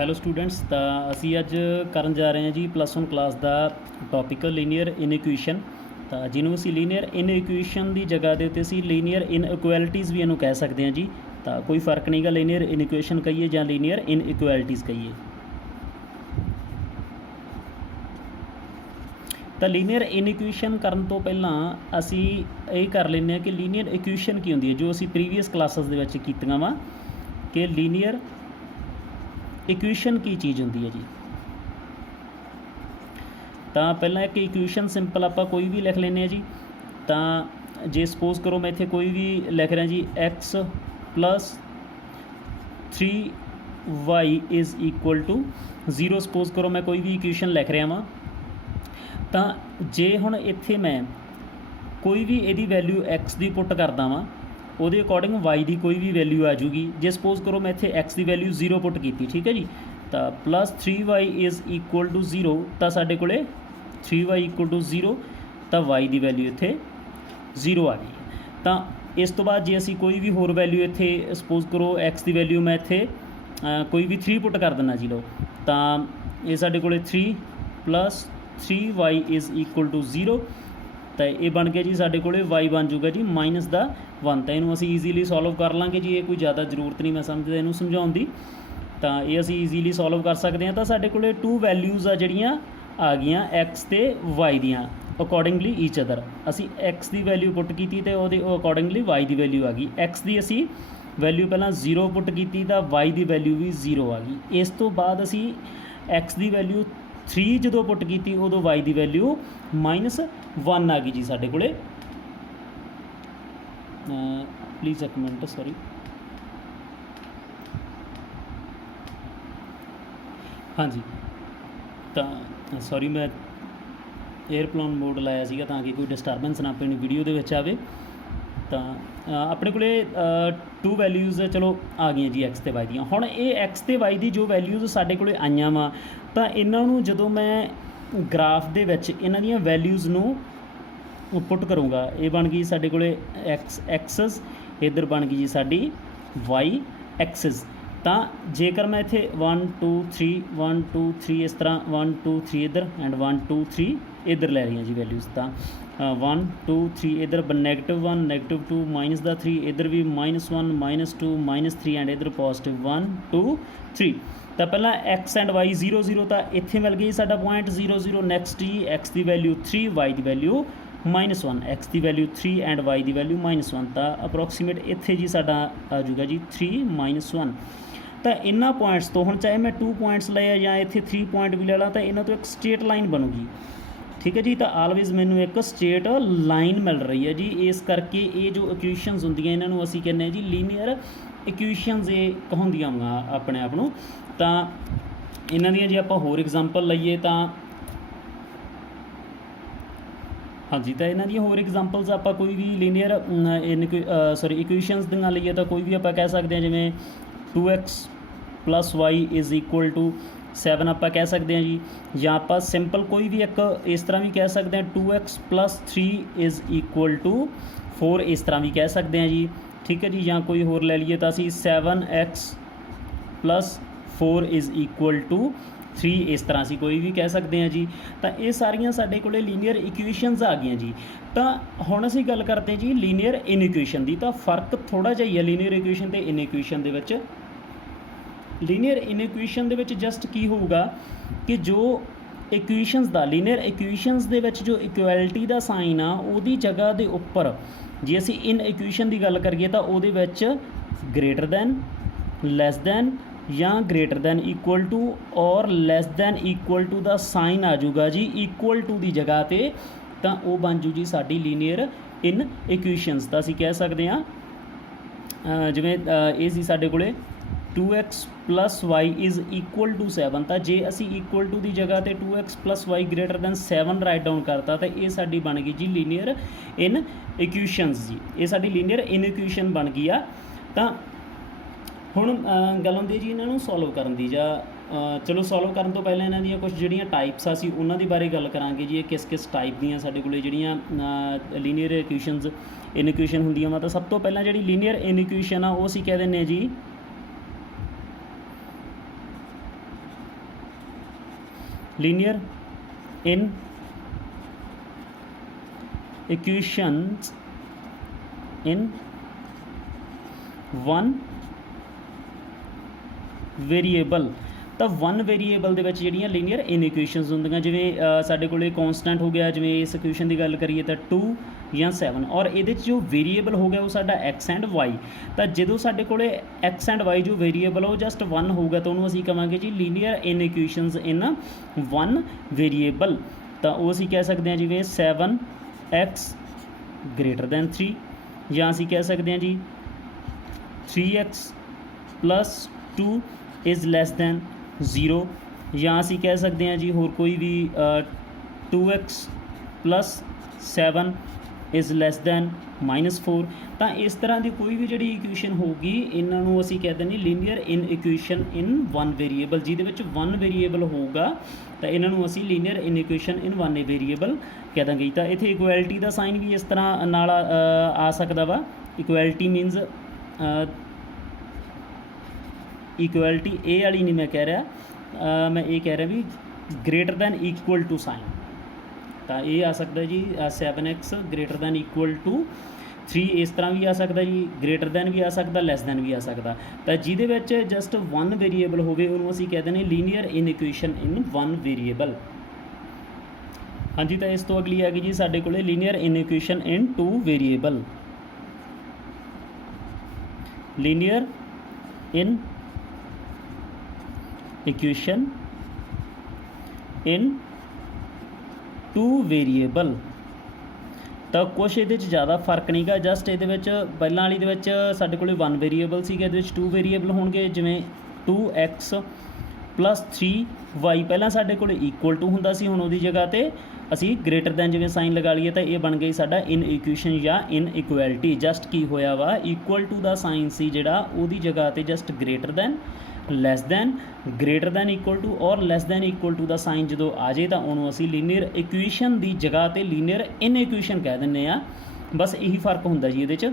Hello students, ਤਾਂ ਅਸੀਂ ਅੱਜ ਕਰਨ ਜਾ ਰਹੇ ਹਾਂ ਜੀ +1 ਕਲਾਸ ਦਾ ਟੌਪਿਕ ਲੀਨੀਅਰ ਇਨਇਕੁਏਸ਼ਨ। ਤਾਂ ਜਿਹਨੂੰ ਅਸੀਂ ਲੀਨੀਅਰ ਇਨਇਕੁਏਸ਼ਨ ਦੀ ਜਗ੍ਹਾ ਦੇ ਉੱਤੇ ਅਸੀਂ ਲੀਨੀਅਰ ਇਨਇਕੁਐਲਿਟੀਜ਼ ਵੀ ਇਹਨੂੰ ਕਹਿ ਸਕਦੇ ਹਾਂ ਜੀ। ਤਾਂ ਕੋਈ ਫਰਕ ਨਹੀਂ ਗਾ, ਲੀਨੀਅਰ ਇਨਇਕੁਏਸ਼ਨ ਕਹੀਏ ਜਾਂ ਲੀਨੀਅਰ ਇਨਇਕੁਐਲਿਟੀਜ਼ ਕਹੀਏ। ਤਾਂ ਲੀਨੀਅਰ ਇਨਇਕੁਏਸ਼ਨ ਕਰਨ ਤੋਂ ਪਹਿਲਾਂ ਅਸੀਂ ਇਹ ਕਰ ਲੈਂਦੇ ਹਾਂ ਕਿ ਲੀਨੀਅਰ ਇਕੁਏਸ਼ਨ ਕੀ ਹੁੰਦੀ ਹੈ, ਜੋ ਅਸੀਂ ਪ੍ਰੀਵੀਅਸ ਕਲਾਸਿਸ ਦੇ ਵਿੱਚ ਕੀਤੀਆਂ ਵਾ ਕਿ ਲੀਨੀਅਰ ਇਕੁਏਸ਼ਨ ਕੀ ਚੀਜ਼ ਹੁੰਦੀ ਹੈ ਜੀ। ਤਾਂ ਪਹਿਲਾਂ ਇੱਕ ਇਕੁਏਸ਼ਨ ਸਿੰਪਲ ਆਪਾਂ ਕੋਈ ਵੀ ਲਿਖ ਲੈਂਦੇ ਹਾਂ ਜੀ। ਤਾਂ ਜੇ ਸਪੋਜ਼ ਕਰੋ ਮੈਂ ਇੱਥੇ ਕੋਈ ਵੀ ਲਿਖ ਰਿਹਾ ਜੀ x + 3y = 0। ਸਪੋਜ਼ ਕਰੋ ਮੈਂ ਕੋਈ ਵੀ ਇਕੁਏਸ਼ਨ ਲਿਖ ਰਿਹਾ ਵਾਂ। ਤਾਂ ਜੇ ਹੁਣ ਇੱਥੇ ਮੈਂ ਕੋਈ ਵੀ ਇਹਦੀ ਵੈਲਿਊ x ਦੀ ਪੁੱਟ ਕਰਦਾ ਵਾਂ, ਉਹਦੇ ਅਕੋਰਡਿੰਗ y ਦੀ ਕੋਈ ਵੀ ਵੈਲਿਊ ਆ ਜੂਗੀ। ਜੇ ਸਪੋਜ਼ ਕਰੋ ਮੈਂ ਇੱਥੇ x ਦੀ ਵੈਲਿਊ 0 ਪੁੱਟ ਕੀਤੀ, ਠੀਕ ਹੈ ਜੀ। ਤਾਂ +3y = 0, ਤਾਂ ਸਾਡੇ ਕੋਲ 3y = 0, ਤਾਂ y ਦੀ ਵੈਲਿਊ ਇੱਥੇ 0 ਆ ਗਈ। ਤਾਂ ਇਸ ਤੋਂ ਬਾਅਦ ਜੇ ਅਸੀਂ ਕੋਈ ਵੀ ਹੋਰ ਵੈਲਿਊ ਇੱਥੇ ਸਪੋਜ਼ ਕਰੋ x ਦੀ ਵੈਲਿਊ ਮੈਂ ਇੱਥੇ ਕੋਈ ਵੀ 3 ਪੁੱਟ ਕਰ ਦਿੰਦਾ ਜੀ ਲਓ, ਤਾਂ ਇਹ ਸਾਡੇ ਕੋਲ 3 + 3y = 0, ਤਾਂ ਇਹ ਬਣ ਗਿਆ ਜੀ ਸਾਡੇ ਕੋਲ y ਬਣ ਜੂਗਾ ਜੀ -1। ਤਾਂ ਇਹਨੂੰ ਅਸੀਂ ਈਜ਼ੀਲੀ ਸੋਲਵ ਕਰ ਲਾਂਗੇ ਜੀ, ਇਹ ਕੋਈ ਜ਼ਿਆਦਾ ਜ਼ਰੂਰਤ ਨਹੀਂ ਮੈਂ ਸਮਝਦਾ ਇਹਨੂੰ ਸਮਝਾਉਣ ਦੀ। ਤਾਂ ਇਹ ਅਸੀਂ ਈਜ਼ੀਲੀ ਸੋਲਵ ਕਰ ਸਕਦੇ ਹਾਂ। ਤਾਂ ਸਾਡੇ ਕੋਲ 2 ਵੈਲਿਊਜ਼ ਆ ਜਿਹੜੀਆਂ ਆ ਗਈਆਂ x ਅਤੇ y ਦੀਆਂ ਅਕੋਰਡਿੰਗਲੀ ਈਚ ਅਦਰ। ਅਸੀਂ x ਦੀ ਵੈਲਿਊ ਪੁੱਟ ਕੀਤੀ ਅਤੇ ਉਹਦੇ ਅਕੋਰਡਿੰਗਲੀ y ਦੀ ਵੈਲਿਊ ਆ ਗਈ। x ਦੀ ਅਸੀਂ ਵੈਲਿਊ ਪਹਿਲਾਂ 0 ਪੁੱਟ ਕੀਤੀ ਤਾਂ y ਦੀ ਵੈਲਿਊ ਵੀ 0 ਆ ਗਈ। ਇਸ ਤੋਂ ਬਾਅਦ ਅਸੀਂ x ਦੀ ਵੈਲਿਊ 3 ਜਦੋਂ ਪੁੱਟ ਕੀਤੀ ਉਦੋਂ y ਦੀ ਵੈਲਿਊ -1 ਆ ਗਈ ਜੀ ਸਾਡੇ ਕੋਲ। ਪਲੀਜ਼ ਇੱਕ ਮਿੰਟ, ਸੌਰੀ। ਹਾਂਜੀ, ਤਾਂ ਸੌਰੀ ਮੈਂ ਏਅਰਪਲੇਨ ਮੋਡ ਲਾਇਆ ਸੀਗਾ ਤਾਂ ਕਿ ਕੋਈ ਡਿਸਟਰਬੈਂਸ ਨਾ ਆਪਣੀ ਵੀਡੀਓ ਦੇ ਵਿੱਚ ਆਵੇ। ਤਾਂ ਆਪਣੇ ਕੋਲ 2 ਵੈਲਿਊਜ਼ ਚਲੋ ਆ ਗਈਆਂ ਜੀ x ਅਤੇ y ਦੀਆਂ। ਹੁਣ ਇਹ x ਅਤੇ y ਦੀ ਜੋ ਵੈਲਿਊਜ਼ ਸਾਡੇ ਕੋਲ ਆਈਆਂ ਵਾ, ਤਾਂ ਇਹਨਾਂ ਨੂੰ ਜਦੋਂ ਮੈਂ ਗ੍ਰਾਫ ਦੇ ਵਿੱਚ ਇਹਨਾਂ ਦੀਆਂ ਵੈਲਿਊਜ਼ ਨੂੰ ਪੁੱਟ ਕਰੂੰਗਾ, ਇਹ ਬਣ ਗਈ ਸਾਡੇ ਕੋਲ x ਐਕਸਿਸ, ਇੱਧਰ ਬਣ ਗਈ ਜੀ ਸਾਡੀ y ਐਕਸਿਸ। ਤਾਂ ਜੇਕਰ ਮੈਂ ਇੱਥੇ 1 2 3 1 2 3 ਇਸ ਤਰ੍ਹਾਂ 1 2 3 ਇੱਧਰ ਐਂਡ 1 2 3 ਇੱਧਰ ਲੈ ਰਹੀਆਂ ਜੀ ਵੈਲਿਊਜ਼, ਤਾਂ 1 2 3 ਇੱਧਰ -1 -2 -3 ਇੱਧਰ ਵੀ -1 -2 -3 ਐਂਡ ਇੱਧਰ +1 2 3। ਤਾਂ ਪਹਿਲਾਂ x ਐਂਡ y 0 0, ਤਾਂ ਇੱਥੇ ਮਿਲ ਗਈ ਸਾਡਾ ਪੁਆਇੰਟ 0 0। ਨੈਕਸਟ ਜੀ x the value 3, y the value -1, x the value 3 and y the value -1, ਤਾਂ ਅਪਰੋਕਸੀਮੇਟ ਇੱਥੇ ਜੀ ਸਾਡਾ ਆ ਜੂਗਾ ਜੀ 3 -1। ਤਾਂ ਇਹਨਾਂ ਪੁਆਇੰਟਸ ਤੋਂ ਹੁਣ ਚਾਹੇ ਮੈਂ 2 ਪੁਆਇੰਟਸ ਲਏ ਜਾਂ ਇੱਥੇ 3 ਪੁਆਇੰਟ ਵੀ ਲੈ ਲਾਂ, ਤਾਂ ਇਹਨਾਂ ਤੋਂ ਇੱਕ ਸਟ੍ਰੇਟ ਲਾਈਨ ਬਣੂਗੀ, ਠੀਕ ਹੈ ਜੀ। ਤਾਂ ਆਲਵੇਜ਼ ਮੈਨੂੰ ਇੱਕ ਸਟ੍ਰੇਟ ਲਾਈਨ ਮਿਲ ਰਹੀ ਹੈ ਜੀ। ਇਸ ਕਰਕੇ ਇਹ ਜੋ ਇਕੁਏਸ਼ਨਸ ਹੁੰਦੀਆਂ ਇਹਨਾਂ ਨੂੰ ਅਸੀਂ ਕਹਿੰਦੇ ਹਾਂ ਜੀ ਲੀਨੀਅਰ ਇਕੁਏਸ਼ਨਸ ਇਹ ਕਹਾਉਂਦੀਆਂ ਵਾ ਆਪਣੇ ਆਪ ਨੂੰ। ਤਾਂ ਇਹਨਾਂ ਦੀਆਂ ਜੇ ਆਪਾਂ ਹੋਰ ਐਗਜ਼ਾਮਪਲ ਲਈਏ ਤਾਂ ਹਾਂਜੀ, ਤਾਂ ਇਹਨਾਂ ਦੀਆਂ ਹੋਰ ਐਗਜ਼ਾਮਪਲਸ ਆਪਾਂ ਕੋਈ ਵੀ ਲੀਨੀਅਰ ਇਕੁਏਸ਼ਨਸ ਦੀਆਂ ਲਈਏ ਤਾਂ ਕੋਈ ਵੀ ਆਪਾਂ ਕਹਿ ਸਕਦੇ ਹਾਂ, ਜਿਵੇਂ 2x + y = 7 ਆਪਾਂ ਕਹਿ ਸਕਦੇ ਹਾਂ ਜੀ। ਜਾਂ ਆਪਾਂ ਸਿੰਪਲ ਕੋਈ ਵੀ ਇੱਕ ਇਸ ਤਰ੍ਹਾਂ ਵੀ ਕਹਿ ਸਕਦੇ ਹਾਂ 2x + 3 = 4, ਇਸ ਤਰ੍ਹਾਂ ਵੀ ਕਹਿ ਸਕਦੇ ਹਾਂ ਜੀ, ਠੀਕ ਹੈ ਜੀ। ਜਾਂ ਕੋਈ ਹੋਰ ਲੈ ਲਈਏ ਤਾਂ ਅਸੀਂ 7x + 4 = 3, ਇਸ ਤਰ੍ਹਾਂ ਅਸੀਂ ਕੋਈ ਵੀ ਕਹਿ ਸਕਦੇ ਹਾਂ ਜੀ। ਤਾਂ ਇਹ ਸਾਰੀਆਂ ਸਾਡੇ ਕੋਲ ਲੀਨੀਅਰ ਇਕੁਏਸ਼ਨਸ ਆ ਗਈਆਂ ਜੀ। ਤਾਂ ਹੁਣ ਅਸੀਂ ਗੱਲ ਕਰਦੇ ਜੀ ਲੀਨੀਅਰ ਇਨਇਕੁਏਸ਼ਨ ਦੀ। ਤਾਂ ਫਰਕ ਥੋੜ੍ਹਾ ਜਿਹਾ ਹੀ ਹੈ ਲੀਨੀਅਰ ਇਕੁਏਸ਼ਨ ਅਤੇ ਇਨਇਕੁਏਸ਼ਨ ਦੇ ਵਿੱਚ। ਲੀਨੀਅਰ ਇਨਇਕੁਏਸ਼ਨ ਦੇ ਵਿੱਚ ਜਸਟ ਕੀ ਹੋਊਗਾ ਕਿ ਜੋ ਇਕੁਏਸ਼ਨਸ ਦਾ ਲੀਨੀਅਰ ਇਕੁਏਸ਼ਨਸ ਦੇ ਵਿੱਚ ਜੋ ਇਕੁਐਲਿਟੀ ਦਾ ਸਾਈਨ ਆ, ਉਹਦੀ ਜਗ੍ਹਾ ਦੇ ਉੱਪਰ ਜੇ ਅਸੀਂ ਇਨਇਕੁਏਸ਼ਨ ਦੀ ਗੱਲ ਕਰੀਏ ਤਾਂ ਉਹਦੇ ਵਿੱਚ ਗ੍ਰੇਟਰ ਦੈਨ, ਲੈਸ ਦੈਨ ਜਾਂ ਗ੍ਰੇਟਰ ਦੈਨ, ਇਕੁਅਲ ਟੂ ਔਰ ਲੈਸ ਦੈਨ ਇਕੁਅਲ ਟੂ ਦਾ ਸਾਈਨ ਆ ਜਾਊਗਾ ਜੀ ਇਕੁਅਲ ਟੂ ਦੀ ਜਗ੍ਹਾ 'ਤੇ। ਤਾਂ ਉਹ ਬਣ ਜੂ ਜੀ ਸਾਡੀ ਲੀਨੀਅਰ ਇਨਇਕੁਏਸ਼ਨਸ। ਤਾਂ ਅਸੀਂ ਕਹਿ ਸਕਦੇ ਹਾਂ ਜਿਵੇਂ ਇਹ ਸੀ ਸਾਡੇ ਕੋਲ 2x + y = 7, ਤਾਂ ਜੇ ਅਸੀਂ ਇਕੁਅਲ ਟੂ ਦੀ ਜਗ੍ਹਾ 'ਤੇ 2x + y > 7 ਰਾਈਟ ਡਾਊਨ ਕਰਤਾ, ਤਾਂ ਇਹ ਸਾਡੀ ਬਣ ਗਈ ਜੀ ਲੀਨੀਅਰ ਇਨਇਕੁਏਸ਼ਨਸ ਜੀ। ਇਹ ਸਾਡੀ ਲੀਨੀਅਰ ਇਨਇਕੁਏਸ਼ਨ ਬਣ ਗਈ ਆ। ਤਾਂ ਹੁਣ ਗੱਲ ਹੁੰਦੀ ਜੀ ਇਹਨਾਂ ਨੂੰ ਸੋਲਵ ਕਰਨ ਦੀ। ਜਾਂ ਚਲੋ ਸੋਲਵ ਕਰਨ ਤੋਂ ਪਹਿਲਾਂ ਇਹਨਾਂ ਦੀਆਂ ਕੁਛ ਜਿਹੜੀਆਂ ਟਾਈਪਸ ਆ ਅਸੀਂ ਉਹਨਾਂ ਦੇ ਬਾਰੇ ਗੱਲ ਕਰਾਂਗੇ ਜੀ। ਇਹ ਕਿਸ ਕਿਸ ਟਾਈਪ ਦੀਆਂ ਸਾਡੇ ਕੋਲ ਜਿਹੜੀਆਂ ਲੀਨੀਅਰ ਇਨਇਕੁਏਸ਼ਨ ਹੁੰਦੀਆਂ ਵਾ। ਤਾਂ ਸਭ ਤੋਂ ਪਹਿਲਾਂ ਜਿਹੜੀ ਲੀਨੀਅਰ ਇਨਇਕੁਏਸ਼ਨ ਆ ਉਹ ਅਸੀਂ ਕਹਿ ਦਿੰਦੇ ਹਾਂ ਜੀ ਲੀਨੀਅਰ ਇਨ ਇਕੁਏਸ਼ਨਸ ਇਨ वन वेरीएबल। ਤਾਂ वन वेरीएबल ਦੇ ਵਿੱਚ ਜਿਹੜੀਆਂ ਲੀਨੀਅਰ ਇਨਇਕੁਏਸ਼ਨਸ ਹੁੰਦੀਆਂ, ਜਿਵੇਂ ਸਾਡੇ ਕੋਲੇ ਕੌਂਸਟੈਂਟ ਹੋ ਗਿਆ, ਜਿਵੇਂ ਇਸ ਇਕੁਏਸ਼ਨ ਦੀ ਗੱਲ ਕਰੀਏ ਤਾਂ 2 ਜਾਂ 7, ਔਰ ਇਹਦੇ 'ਚ ਜੋ ਵੇਰੀਏਬਲ ਹੋ ਗਿਆ ਉਹ ਸਾਡਾ x ਐਂਡ y। ਤਾਂ ਜਦੋਂ ਸਾਡੇ ਕੋਲੇ x ਐਂਡ y ਜੋ ਵੇਰੀਏਬਲ ਉਹ ਜਸਟ 1 ਹੋਊਗਾ ਤਾਂ ਉਹਨੂੰ ਅਸੀਂ ਕਹਾਂਗੇ ਜੀ ਲੀਨੀਅਰ ਇਨਇਕੁਏਸ਼ਨਸ ਇਨ वन वेਰੀਏਬਲ। ਤਾਂ ਉਹ ਅਸੀਂ ਕਹਿ ਸਕਦੇ ਹਾਂ ਜਿਵੇਂ 7x greater than 3, ਜਾਂ ਅਸੀਂ ਕਹਿ ਸਕਦੇ ਹਾਂ ਜੀ 3x plus 2 is less than 0, ਜਾਂ ਅਸੀਂ ਕਹਿ ਸਕਦੇ ਹਾਂ ਜੀ ਹੋਰ ਕੋਈ ਵੀ 2x plus 7 is less than -4। ਤਾਂ ਇਸ ਤਰ੍ਹਾਂ ਦੀ ਕੋਈ ਵੀ ਜਿਹੜੀ ਇਕੁਏਸ਼ਨ ਹੋਊਗੀ ਇਹਨਾਂ ਨੂੰ ਅਸੀਂ ਕਹਿ ਦਿੰਦੇ ਲੀਨੀਅਰ ਇਨ ਇਕੁਏਸ਼ਨ ਇਨ वन वेਰੀਏਬਲ, ਜਿਹਦੇ ਵਿੱਚ वन वेਰੀਏਬਲ ਹੋਊਗਾ ਤਾਂ ਇਹਨਾਂ ਨੂੰ ਅਸੀਂ ਲੀਨੀਅਰ ਇਨ ਇਕੁਏਸ਼ਨ ਇਨ वन वेਰੀਏਬਲ ਕਹਿ ਦਾਂਗੇ। ਤਾਂ ਇੱਥੇ ਇਕੁਐਲਿਟੀ ਦਾ ਸਾਈਨ ਵੀ ਇਸ ਤਰ੍ਹਾਂ ਨਾਲ ਆ ਸਕਦਾ ਵਾ। ਇਕੁਐਲਿਟੀ ਮੀਨਸ ਇਕੁਐਲਿਟੀ ਇਹ ਵਾਲੀ ਨਹੀਂ ਮੈਂ ਕਹਿ ਰਿਹਾ, ਮੈਂ ਇਹ ਕਹਿ ਰਿਹਾ ਵੀ greater than equal to sign. ਤਾਂ ਇਹ ਆ ਸਕਦਾ ਜੀ 7x greater than equal to 3, ਇਸ ਤਰ੍ਹਾਂ ਵੀ ਆ ਸਕਦਾ ਜੀ, ਗ੍ਰੇਟਰ ਦੈਨ ਵੀ ਆ ਸਕਦਾ, ਲੈਸ ਦੈਨ ਵੀ ਆ ਸਕਦਾ। ਤਾਂ ਜਿਹਦੇ ਵਿੱਚ ਜਸਟ वन वेਰੀਏਬਲ ਹੋਵੇ ਉਹਨੂੰ ਅਸੀਂ ਕਹਿ ਦਿੰਦੇ ਲੀਨੀਅਰ ਇਨ ਇਕੁਏਸ਼ਨ ਇਨ वन वेਰੀਏਬਲ। ਹਾਂਜੀ, ਤਾਂ ਇਸ ਤੋਂ ਅਗਲੀ ਆ ਗਈ ਜੀ ਸਾਡੇ ਕੋਲੇ ਲੀਨੀਅਰ ਇਨ ਇਕੁਏਸ਼ਨ ਇਨ 2 वेਰੀਏਬਲ। ਲੀਨੀਅਰ ਇਨ ਇਕੁਏਸ਼ਨ ਇਨ 2 वेਰੀਏਬਲ। ਤਾਂ ਕੁਛ ਇਹਦੇ 'ਚ ਜ਼ਿਆਦਾ ਫਰਕ ਨਹੀਂ ਗਾ, ਜਸਟ ਇਹਦੇ ਵਿੱਚ ਪਹਿਲਾਂ ਵਾਲੀ ਦੇ ਵਿੱਚ ਸਾਡੇ ਕੋਲ वन वेਰੀਏਬਲ ਸੀਗਾ, ਇਹਦੇ ਵਿੱਚ 2 वेਰੀਏਬਲ ਹੋਣਗੇ, ਜਿਵੇਂ 2x plus 3y ਪਹਿਲਾਂ ਸਾਡੇ ਕੋਲ ਇਕੁਅਲ ਟੂ ਹੁੰਦਾ ਸੀ, ਹੁਣ ਉਹਦੀ ਜਗ੍ਹਾ 'ਤੇ ਅਸੀਂ ਗ੍ਰੇਟਰ ਦੈਨ ਜਿਵੇਂ ਸਾਈਨ ਲਗਾ ਲਈਏ ਤਾਂ ਇਹ ਬਣ ਗਈ ਸਾਡਾ ਇਨ ਇਕੁਏਸ਼ਨ ਜਾਂ ਇਨ ਇਕੁਐਲਿਟੀ। ਜਸਟ ਕੀ ਹੋਇਆ ਵਾ, ਇਕੁਅਲ ਟੂ ਦਾ ਸਾਈਨ ਸੀ ਜਿਹੜਾ ਉਹਦੀ ਜਗ੍ਹਾ 'ਤੇ just greater than, less than, greater than equal to ਔਰ ਲੈਸ ਦੈਨ ਇਕੁਅਲ ਟੂ ਦਾ ਸਾਈਨ ਜਦੋਂ ਆ ਜਾਏ ਤਾਂ ਉਹਨੂੰ ਅਸੀਂ ਲੀਨੀਅਰ ਇਕੁਏਸ਼ਨ ਦੀ ਜਗ੍ਹਾ 'ਤੇ ਲੀਨੀਅਰ ਇਨ ਇਕੁਏਸ਼ਨ ਕਹਿ ਦਿੰਦੇ ਹਾਂ। ਬਸ ਇਹੀ ਫਰਕ ਹੁੰਦਾ ਜੀ ਇਹਦੇ 'ਚ।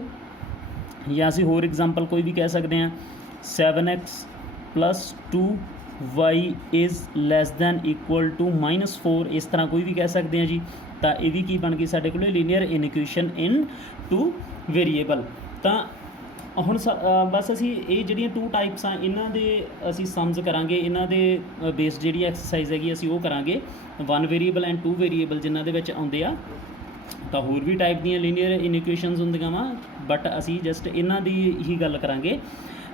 ਜਾਂ ਅਸੀਂ ਹੋਰ ਐਗਜ਼ਾਮਪਲ ਕੋਈ ਵੀ ਕਹਿ ਸਕਦੇ ਹਾਂ 7x plus 2y is less than equal to -4, ਇਸ ਤਰ੍ਹਾਂ ਕੋਈ ਵੀ ਕਹਿ ਸਕਦੇ ਹਾਂ ਜੀ। ਤਾਂ ਇਹ ਵੀ ਕੀ ਬਣ ਗਈ ਸਾਡੇ ਕੋਲ ਲੀਨੀਅਰ ਇਨ ਇਕੁਏਸ਼ਨ ਇਨ 2 वेਰੀਏਬਲ। ਤਾਂ ਹੁਣ ਬਸ ਅਸੀਂ ਇਹ ਜਿਹੜੀਆਂ 2 ਟਾਈਪਸ ਆ ਇਹਨਾਂ ਦੇ ਅਸੀਂ ਸਮਝ ਕਰਾਂਗੇ, ਇਹਨਾਂ ਦੇ ਬੇਸ ਜਿਹੜੀ ਐਕਸਰਸਾਈਜ਼ ਹੈਗੀ ਅਸੀਂ ਉਹ ਕਰਾਂਗੇ वन वेਰੀਏਬਲ ਐਂਡ 2 वेਰੀਏਬਲ ਜਿਨ੍ਹਾਂ ਦੇ ਵਿੱਚ ਆਉਂਦੇ ਆ। ਤਾਂ ਹੋਰ ਵੀ ਟਾਈਪ ਦੀਆਂ ਲੀਨੀਅਰ ਇਨ ਇਕੁਏਸ਼ਨਸ ਹੁੰਦੀਆਂ ਵਾ, ਬਟ ਅਸੀਂ ਜਸਟ ਇਹਨਾਂ ਦੀ ਹੀ ਗੱਲ ਕਰਾਂਗੇ।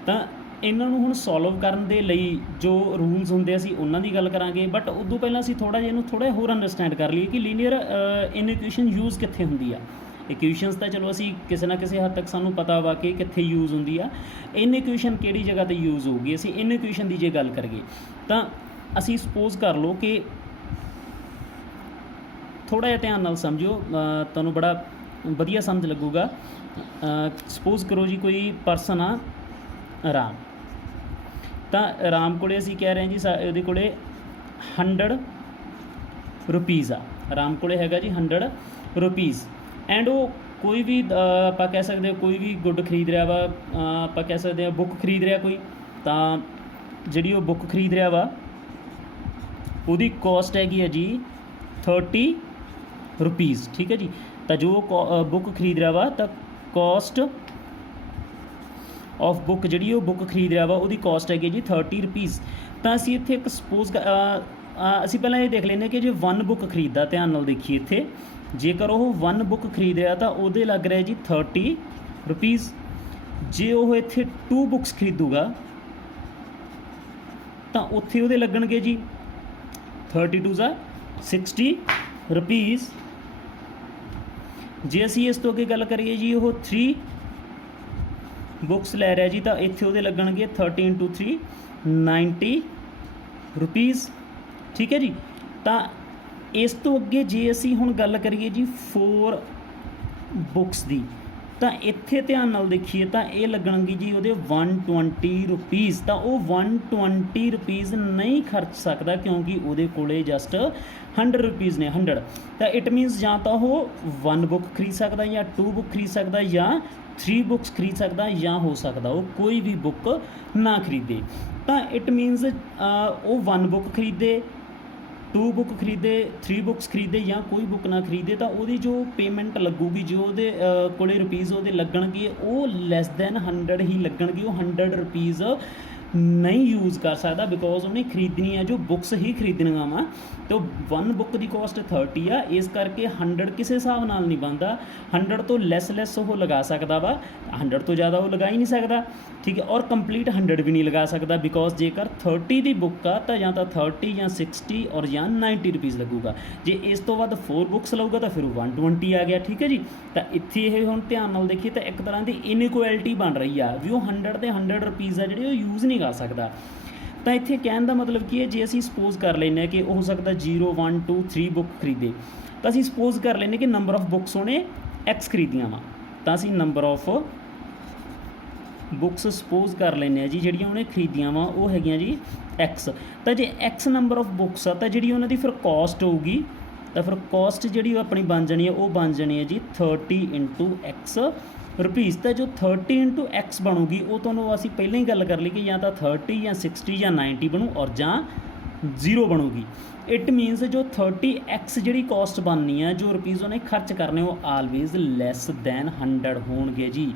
ਤਾਂ ਇਹਨਾਂ ਨੂੰ ਹੁਣ ਸੋਲਵ ਕਰਨ ਦੇ ਲਈ ਜੋ ਰੂਲਸ ਹੁੰਦੇ ਅਸੀਂ ਉਹਨਾਂ ਦੀ ਗੱਲ ਕਰਾਂਗੇ, ਬਟ ਉਦੋਂ ਪਹਿਲਾਂ ਅਸੀਂ ਥੋੜ੍ਹਾ ਜਿਹਾ ਇਹਨੂੰ ਥੋੜ੍ਹਾ ਹੋਰ ਅੰਡਰਸਟੈਂਡ ਕਰ ਲਈਏ ਕਿ ਲੀਨੀਅਰ ਇਨ ਇਕੁਏਸ਼ਨ ਯੂਜ਼ ਕਿੱਥੇ ਹੁੰਦੀ ਆ। ਇਕੁਏਸ਼ਨਸ ਤਾਂ ਚਲੋ ਅਸੀਂ ਕਿਸੇ ਨਾ ਕਿਸੇ ਹੱਦ ਤੱਕ ਸਾਨੂੰ ਪਤਾ ਵਾ ਕਿ ਕਿੱਥੇ ਯੂਜ਼ ਹੁੰਦੀ ਆ, ਇਨ ਇਕੁਏਸ਼ਨ ਕਿਹੜੀ ਜਗ੍ਹਾ 'ਤੇ ਯੂਜ਼ ਹੋਊਗੀ। ਅਸੀਂ ਇਨ ਇਕੁਏਸ਼ਨ ਦੀ ਜੇ ਗੱਲ ਕਰੀਏ ਤਾਂ ਅਸੀਂ ਸਪੋਜ਼ ਕਰ ਲਓ ਕਿ ਥੋੜ੍ਹਾ ਜਿਹਾ ਧਿਆਨ ਨਾਲ ਸਮਝਿਓ, ਤੁਹਾਨੂੰ ਬੜਾ ਵਧੀਆ ਸਮਝ ਲੱਗੂਗਾ। ਸਪੋਜ਼ ਕਰੋ ਜੀ ਕੋਈ ਪਰਸਨ ਆ ਰਾਮ, ਤਾਂ ਰਾਮ ਕੋਲੇ ਅਸੀਂ ਕਹਿ ਰਹੇ ਹਾਂ ਜੀ ਉਹਦੇ ਕੋਲੇ 100 ਰੁਪੀਜ਼ ਆ, ਰਾਮ ਕੋਲੇ ਹੈਗਾ ਜੀ 100 ਰੁਪੀਜ਼ ਐਂਡ ਉਹ ਕੋਈ ਵੀ ਆਪਾਂ ਕਹਿ ਸਕਦੇ ਹਾਂ ਕੋਈ ਵੀ ਗੁੱਡ ਖਰੀਦ ਰਿਹਾ ਵਾ, ਆਪਾਂ ਕਹਿ ਸਕਦੇ ਹਾਂ ਬੁੱਕ ਖਰੀਦ ਰਿਹਾ ਕੋਈ। ਤਾਂ ਜਿਹੜੀ ਉਹ ਬੁੱਕ ਖਰੀਦ ਰਿਹਾ ਵਾ ਉਹਦੀ ਕੋਸਟ ਹੈਗੀ ਹੈ ਜੀ 30 ਰੁਪੀਜ਼, ਠੀਕ ਹੈ ਜੀ। ਤਾਂ ਜੋ ਬੁੱਕ ਖਰੀਦ ਰਿਹਾ ਵਾ ਤਾਂ ਕੋਸਟ ਆਫ ਬੁੱਕ ਜਿਹੜੀ ਉਹ ਬੁੱਕ ਖਰੀਦ ਰਿਹਾ ਵਾ ਉਹਦੀ ਕੋਸਟ ਹੈਗੀ ਜੀ 30 ਰੁਪੀਜ਼। ਤਾਂ ਅਸੀਂ ਇੱਥੇ ਇੱਕ ਸਪੋਜ਼ ਅਸੀਂ ਪਹਿਲਾਂ ਇਹ ਦੇਖ ਲੈਂਦੇ ਕਿ ਜੇ वन ਬੁੱਕ ਖਰੀਦਦਾ, ਧਿਆਨ ਨਾਲ ਦੇਖੀਏ ਇੱਥੇ, ਜੇਕਰ ਉਹ वन ਬੁੱਕ ਖਰੀਦ ਰਿਹਾ ਤਾਂ ਉਹਦੇ ਲੱਗ ਰਿਹਾ ਜੀ 30 ਰੁਪੀਜ਼। ਜੇ ਉਹ ਇੱਥੇ 2 ਬੁੱਕਸ ਖਰੀਦੂਗਾ ਤਾਂ ਉੱਥੇ ਉਹਦੇ ਲੱਗਣਗੇ ਜੀ 32 × 60 ਰੁਪੀਜ਼। ਜੇ ਅਸੀਂ ਇਸ ਤੋਂ ਅੱਗੇ ਗੱਲ ਕਰੀਏ ਜੀ ਉਹ 3 ਬੁੱਕਸ ਲੈ ਰਿਹਾ ਜੀ ਤਾਂ ਇੱਥੇ ਉਹਦੇ ਲੱਗਣਗੇ 30 × 3 90 ਰੁਪੀਜ਼, ਠੀਕ ਹੈ ਜੀ। ਤਾਂ ਇਸ ਤੋਂ ਅੱਗੇ ਜੇ ਅਸੀਂ ਹੁਣ ਗੱਲ ਕਰੀਏ ਜੀ 4 ਬੁੱਕਸ ਦੀ ਤਾਂ ਇੱਥੇ ਧਿਆਨ ਨਾਲ ਦੇਖੀਏ ਤਾਂ ਇਹ ਲੱਗਣਗੇ ਜੀ ਉਹਦੇ 120 ਰੁਪੀਜ਼। ਤਾਂ ਉਹ 120 ਰੁਪੀਜ਼ ਨਹੀਂ ਖਰਚ ਸਕਦਾ ਕਿਉਂਕਿ ਉਹਦੇ ਕੋਲੇ ਜਸਟ 100 ਰੁਪੀਜ਼ ਨੇ, 100। ਤਾਂ ਇਟ ਮੀਨਸ ਜਾਂ ਤਾਂ ਉਹ 1 ਬੁੱਕ ਖਰੀਦ ਸਕਦਾ ਜਾਂ 2 ਬੁੱਕ ਖਰੀਦ ਸਕਦਾ ਜਾਂ 3 ਬੁੱਕਸ ਖਰੀਦ ਸਕਦਾ ਜਾਂ ਹੋ ਸਕਦਾ ਉਹ ਕੋਈ ਵੀ ਬੁੱਕ ਨਾ ਖਰੀਦੇ। ਤਾਂ ਇਟ ਮੀਨਸ ਉਹ 1 ਬੁੱਕ ਖਰੀਦੇ 2 बुक खरीदे 3 बुक्स खरीदे ਜਾਂ ਕੋਈ ਬੁੱਕ ਨਾ ਖਰੀਦੇ ਤਾਂ ਉਹਦੀ ਜੋ ਪੇਮੈਂਟ ਲੱਗੂਗੀ ਜੋ ਉਹਦੇ ਕੋਲੇ ਰੁਪਈਜ਼ ਉਹਦੇ ਲੱਗਣਗੇ ਉਹ ਲੈਸ ਦੈਨ 100 ਹੀ ਲੱਗਣਗੇ। ਉਹ 100 ਰੁਪਈਜ਼ ਨਹੀਂ ਯੂਜ਼ ਕਰ ਸਕਦਾ ਬਿਕੋਜ਼ ਉਹਨੇ ਖਰੀਦਣੀ ਹੈ ਜੋ ਬੁੱਕਸ ਹੀ ਖਰੀਦਣੀਆਂ ਵਾ। ਅਤੇ 1 ਬੁੱਕ ਦੀ ਕੋਸਟ 30 ਆ, ਇਸ ਕਰਕੇ 100 ਕਿਸੇ ਹਿਸਾਬ ਨਾਲ ਨਹੀਂ ਬਣਦਾ। 100 ਤੋਂ ਲੈਸ ਉਹ ਲਗਾ ਸਕਦਾ ਵਾ, 100 ਤੋਂ ਜ਼ਿਆਦਾ ਉਹ ਲਗਾ ਹੀ ਨਹੀਂ ਸਕਦਾ, ਠੀਕ ਹੈ। ਔਰ ਕੰਪਲੀਟ 100 ਵੀ ਨਹੀਂ ਲਗਾ ਸਕਦਾ ਬਿਕੋਜ਼ ਜੇਕਰ 30 ਦੀ ਬੁੱਕ ਆ ਤਾਂ ਜਾਂ ਤਾਂ 30 ਜਾਂ 60 ਔਰ ਜਾਂ 90 ਰੁਪਈਜ਼ ਲੱਗੂਗਾ। ਜੇ ਇਸ ਤੋਂ ਵੱਧ 4 ਬੁੱਕਸ ਲਊਗਾ ਤਾਂ ਫਿਰ ਉਹ 120 ਆ ਗਿਆ, ਠੀਕ ਹੈ ਜੀ। ਤਾਂ ਇੱਥੇ ਇਹ ਹੁਣ ਧਿਆਨ ਨਾਲ ਦੇਖੀਏ ਤਾਂ ਇੱਕ ਤਰ੍ਹਾਂ ਦੀ ਇਨਇਕੁਐਲਿਟੀ ਬਣ ਰਹੀ ਆ ਵੀ ਉਹ 100 ਦੇ 100 ਰੁਪਈਜ਼ ਆ ਜਿਹੜੇ ਉਹ ਯੂਜ਼ ਨਹੀਂ ਕਰ ਸਕਦਾ। ਤਾਂ ਇੱਥੇ ਕਹਿਣ ਦਾ ਮਤਲਬ ਕੀ ਹੈ, ਜੇ ਅਸੀਂ ਸਪੋਜ਼ ਕਰ ਲੈਂਦੇ ਹਾਂ ਕਿ ਹੋ ਸਕਦਾ 0 1 2 3 ਬੁੱਕ ਖਰੀਦੇ ਤਾਂ ਅਸੀਂ ਸਪੋਜ਼ ਕਰ ਲੈਂਦੇ ਕਿ ਨੰਬਰ ਆਫ ਬੁੱਕਸ ਉਹਨੇ X ਖਰੀਦੀਆਂ ਵਾ, ਤਾਂ ਅਸੀਂ ਨੰਬਰ ਆਫ ਬੁੱਕਸ ਸਪੋਜ਼ ਕਰ ਲੈਂਦੇ ਹਾਂ ਜੀ ਜਿਹੜੀਆਂ ਉਹਨੇ ਖਰੀਦੀਆਂ ਵਾ ਉਹ ਹੈਗੀਆਂ ਜੀ X। ਤਾਂ ਜੇ X ਨੰਬਰ ਆਫ ਬੁੱਕਸ ਆ ਤਾਂ ਜਿਹੜੀ ਉਹਨਾਂ ਦੀ ਫਿਰ ਕੋਸਟ ਹੋਊਗੀ ਤਾਂ ਫਿਰ ਕੋਸਟ ਜਿਹੜੀ ਉਹ ਆਪਣੀ ਬਣ ਜਾਣੀ ਹੈ ਉਹ ਬਣ ਜਾਣੀ ਹੈ ਜੀ 30 × X ਰੁਪਈਜ਼। ਤਾਂ ਜੋ 30 × X ਬਣੂਗੀ ਉਹ ਤੁਹਾਨੂੰ ਅਸੀਂ ਪਹਿਲਾਂ ਹੀ ਗੱਲ ਕਰ ਲਈ ਕਿ ਜਾਂ ਤਾਂ 30 ਜਾਂ 60 ਜਾਂ 90 ਬਣੂ ਔਰ ਜਾਂ 0 ਬਣੂਗੀ। ਇਟ ਮੀਨਸ ਜੋ 30X ਜਿਹੜੀ ਕੋਸਟ ਬਣਨੀ ਆ ਜੋ ਰੁਪਈਜ਼ ਉਹਨੇ ਖਰਚ ਕਰਨੇ ਉਹ ਆਲਵੇਜ਼ ਲੈਸ ਦੈਨ 100 ਹੋਣਗੇ ਜੀ।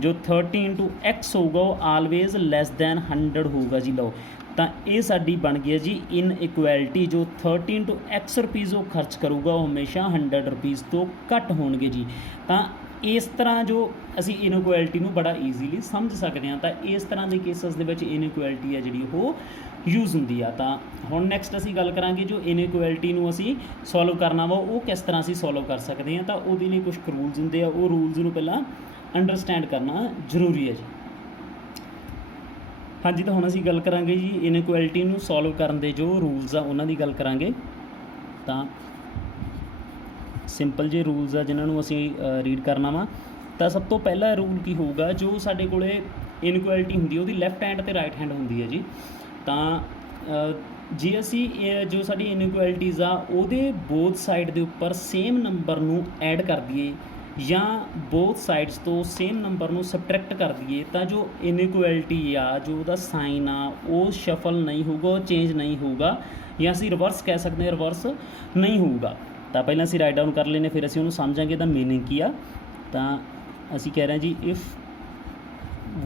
ਜੋ 30 × X ਹੋਊਗਾ ਉਹ ਆਲਵੇਜ਼ ਲੈਸ ਦੈਨ 100 ਹੋਊਗਾ ਜੀ। ਲਓ ਤਾਂ ਇਹ ਸਾਡੀ ਬਣ ਗਈ ਹੈ ਜੀ ਇਨਇਕੁਐਲਿਟੀ। ਜੋ 30 × X ਰੁਪਈਜ਼ ਉਹ ਖਰਚ ਕਰੂਗਾ ਉਹ ਹਮੇਸ਼ਾ 100 ਰੁਪਈਜ਼ ਤੋਂ ਘੱਟ ਹੋਣਗੇ ਜੀ। ਤਾਂ ਇਸ ਤਰ੍ਹਾਂ ਜੋ ਅਸੀਂ ਇਨਇਕੁਐਲਿਟੀ ਨੂੰ ਬੜਾ ਈਜ਼ੀਲੀ ਸਮਝ ਸਕਦੇ ਹਾਂ। ਤਾਂ ਇਸ ਤਰ੍ਹਾਂ ਦੇ ਕੇਸਿਸ ਦੇ ਵਿੱਚ ਇਨਇਕੁਐਲਿਟੀ ਹੈ ਜਿਹੜੀ ਉਹ ਯੂਜ਼ ਹੁੰਦੀ ਆ। ਤਾਂ ਹੁਣ ਨੈਕਸਟ ਅਸੀਂ ਗੱਲ ਕਰਾਂਗੇ ਜੋ ਇਨਇਕੁਐਲਿਟੀ ਨੂੰ ਅਸੀਂ ਸੋਲਵ ਕਰਨਾ ਵਾ ਉਹ ਕਿਸ ਤਰ੍ਹਾਂ ਅਸੀਂ ਸੋਲਵ ਕਰ ਸਕਦੇ ਹਾਂ। ਤਾਂ ਉਹਦੇ ਲਈ ਕੁਝ ਰੂਲਸ ਹੁੰਦੇ ਆ, ਉਹ ਰੂਲਸ ਨੂੰ ਪਹਿਲਾਂ ਅੰਡਰਸਟੈਂਡ ਕਰਨਾ ਜ਼ਰੂਰੀ ਹੈ ਜੀ। ਹਾਂਜੀ, ਤਾਂ ਹੁਣ ਅਸੀਂ ਗੱਲ ਕਰਾਂਗੇ ਜੀ ਇਨਇਕੁਐਲਿਟੀ ਨੂੰ ਸੋਲਵ ਕਰਨ ਦੇ ਜੋ ਰੂਲਸ ਆ ਉਹਨਾਂ ਦੀ ਗੱਲ ਕਰਾਂਗੇ। ਤਾਂ ਸਿੰਪਲ ਜਿਹੇ ਰੂਲਸ ਆ ਜਿਨ੍ਹਾਂ ਨੂੰ ਅਸੀਂ ਰੀਡ ਕਰਨਾ ਵਾ। ਤਾਂ ਸਭ ਤੋਂ ਪਹਿਲਾ ਰੂਲ ਕੀ ਹੋਊਗਾ, ਜੋ ਸਾਡੇ ਕੋਲੇ ਇਨਇਕੁਐਲਿਟੀ ਹੁੰਦੀ ਹੈ ਉਹਦੀ ਲੈਫਟ ਹੈਂਡ ਅਤੇ ਰਾਈਟ ਹੈਂਡ ਹੁੰਦੀ ਹੈ ਜੀ। ਤਾਂ ਜੇ ਅਸੀਂ ਜੋ ਸਾਡੀ ਇਨਇਕੁਐਲਿਟੀਜ਼ ਆ ਉਹਦੇ ਬੋਥ ਸਾਈਡ ਦੇ ਉੱਪਰ ਸੇਮ ਨੰਬਰ ਨੂੰ ਐਡ ਕਰ ਦਈਏ ਜਾਂ ਬੋਥ ਸਾਈਡਸ ਤੋਂ ਸੇਮ ਨੰਬਰ ਨੂੰ ਸਬਟਰੈਕਟ ਕਰ ਦਈਏ ਤਾਂ ਜੋ ਇਨਇਕੁਐਲਿਟੀ ਆ ਜੋ ਉਹਦਾ ਸਾਈਨ ਆ ਉਹ ਸ਼ਫਲ ਨਹੀਂ ਹੋਊਗਾ, ਉਹ ਚੇਂਜ ਨਹੀਂ ਹੋਊਗਾ, ਜਾਂ ਅਸੀਂ ਰਿਵਰਸ ਕਹਿ ਸਕਦੇ ਹਾਂ ਰਿਵਰਸ ਨਹੀਂ ਹੋਊਗਾ। ਤਾਂ ਪਹਿਲਾਂ ਅਸੀਂ ਰਾਈਟ ਡਾਊਨ ਕਰ ਲੈਂਦੇ ਫਿਰ ਅਸੀਂ ਉਹਨੂੰ ਸਮਝਾਂਗੇ ਤਾਂ ਮੀਨਿੰਗ ਕੀ ਆ। ਤਾਂ ਅਸੀਂ ਕਹਿ ਰਹੇ ਹਾਂ ਜੀ ਇਫ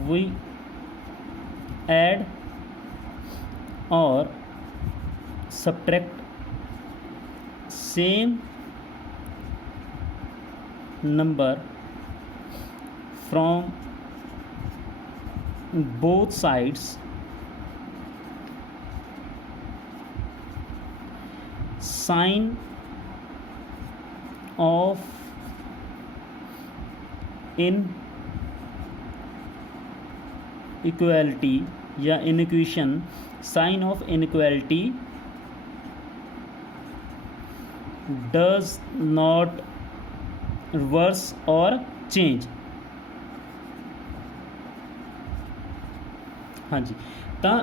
ਵੀ ਐਡ ਔਰ subtract same number from both sides, sign of inequality या inequation, sign of inequality does not reverse or change। हाँ जी, ਤਾਂ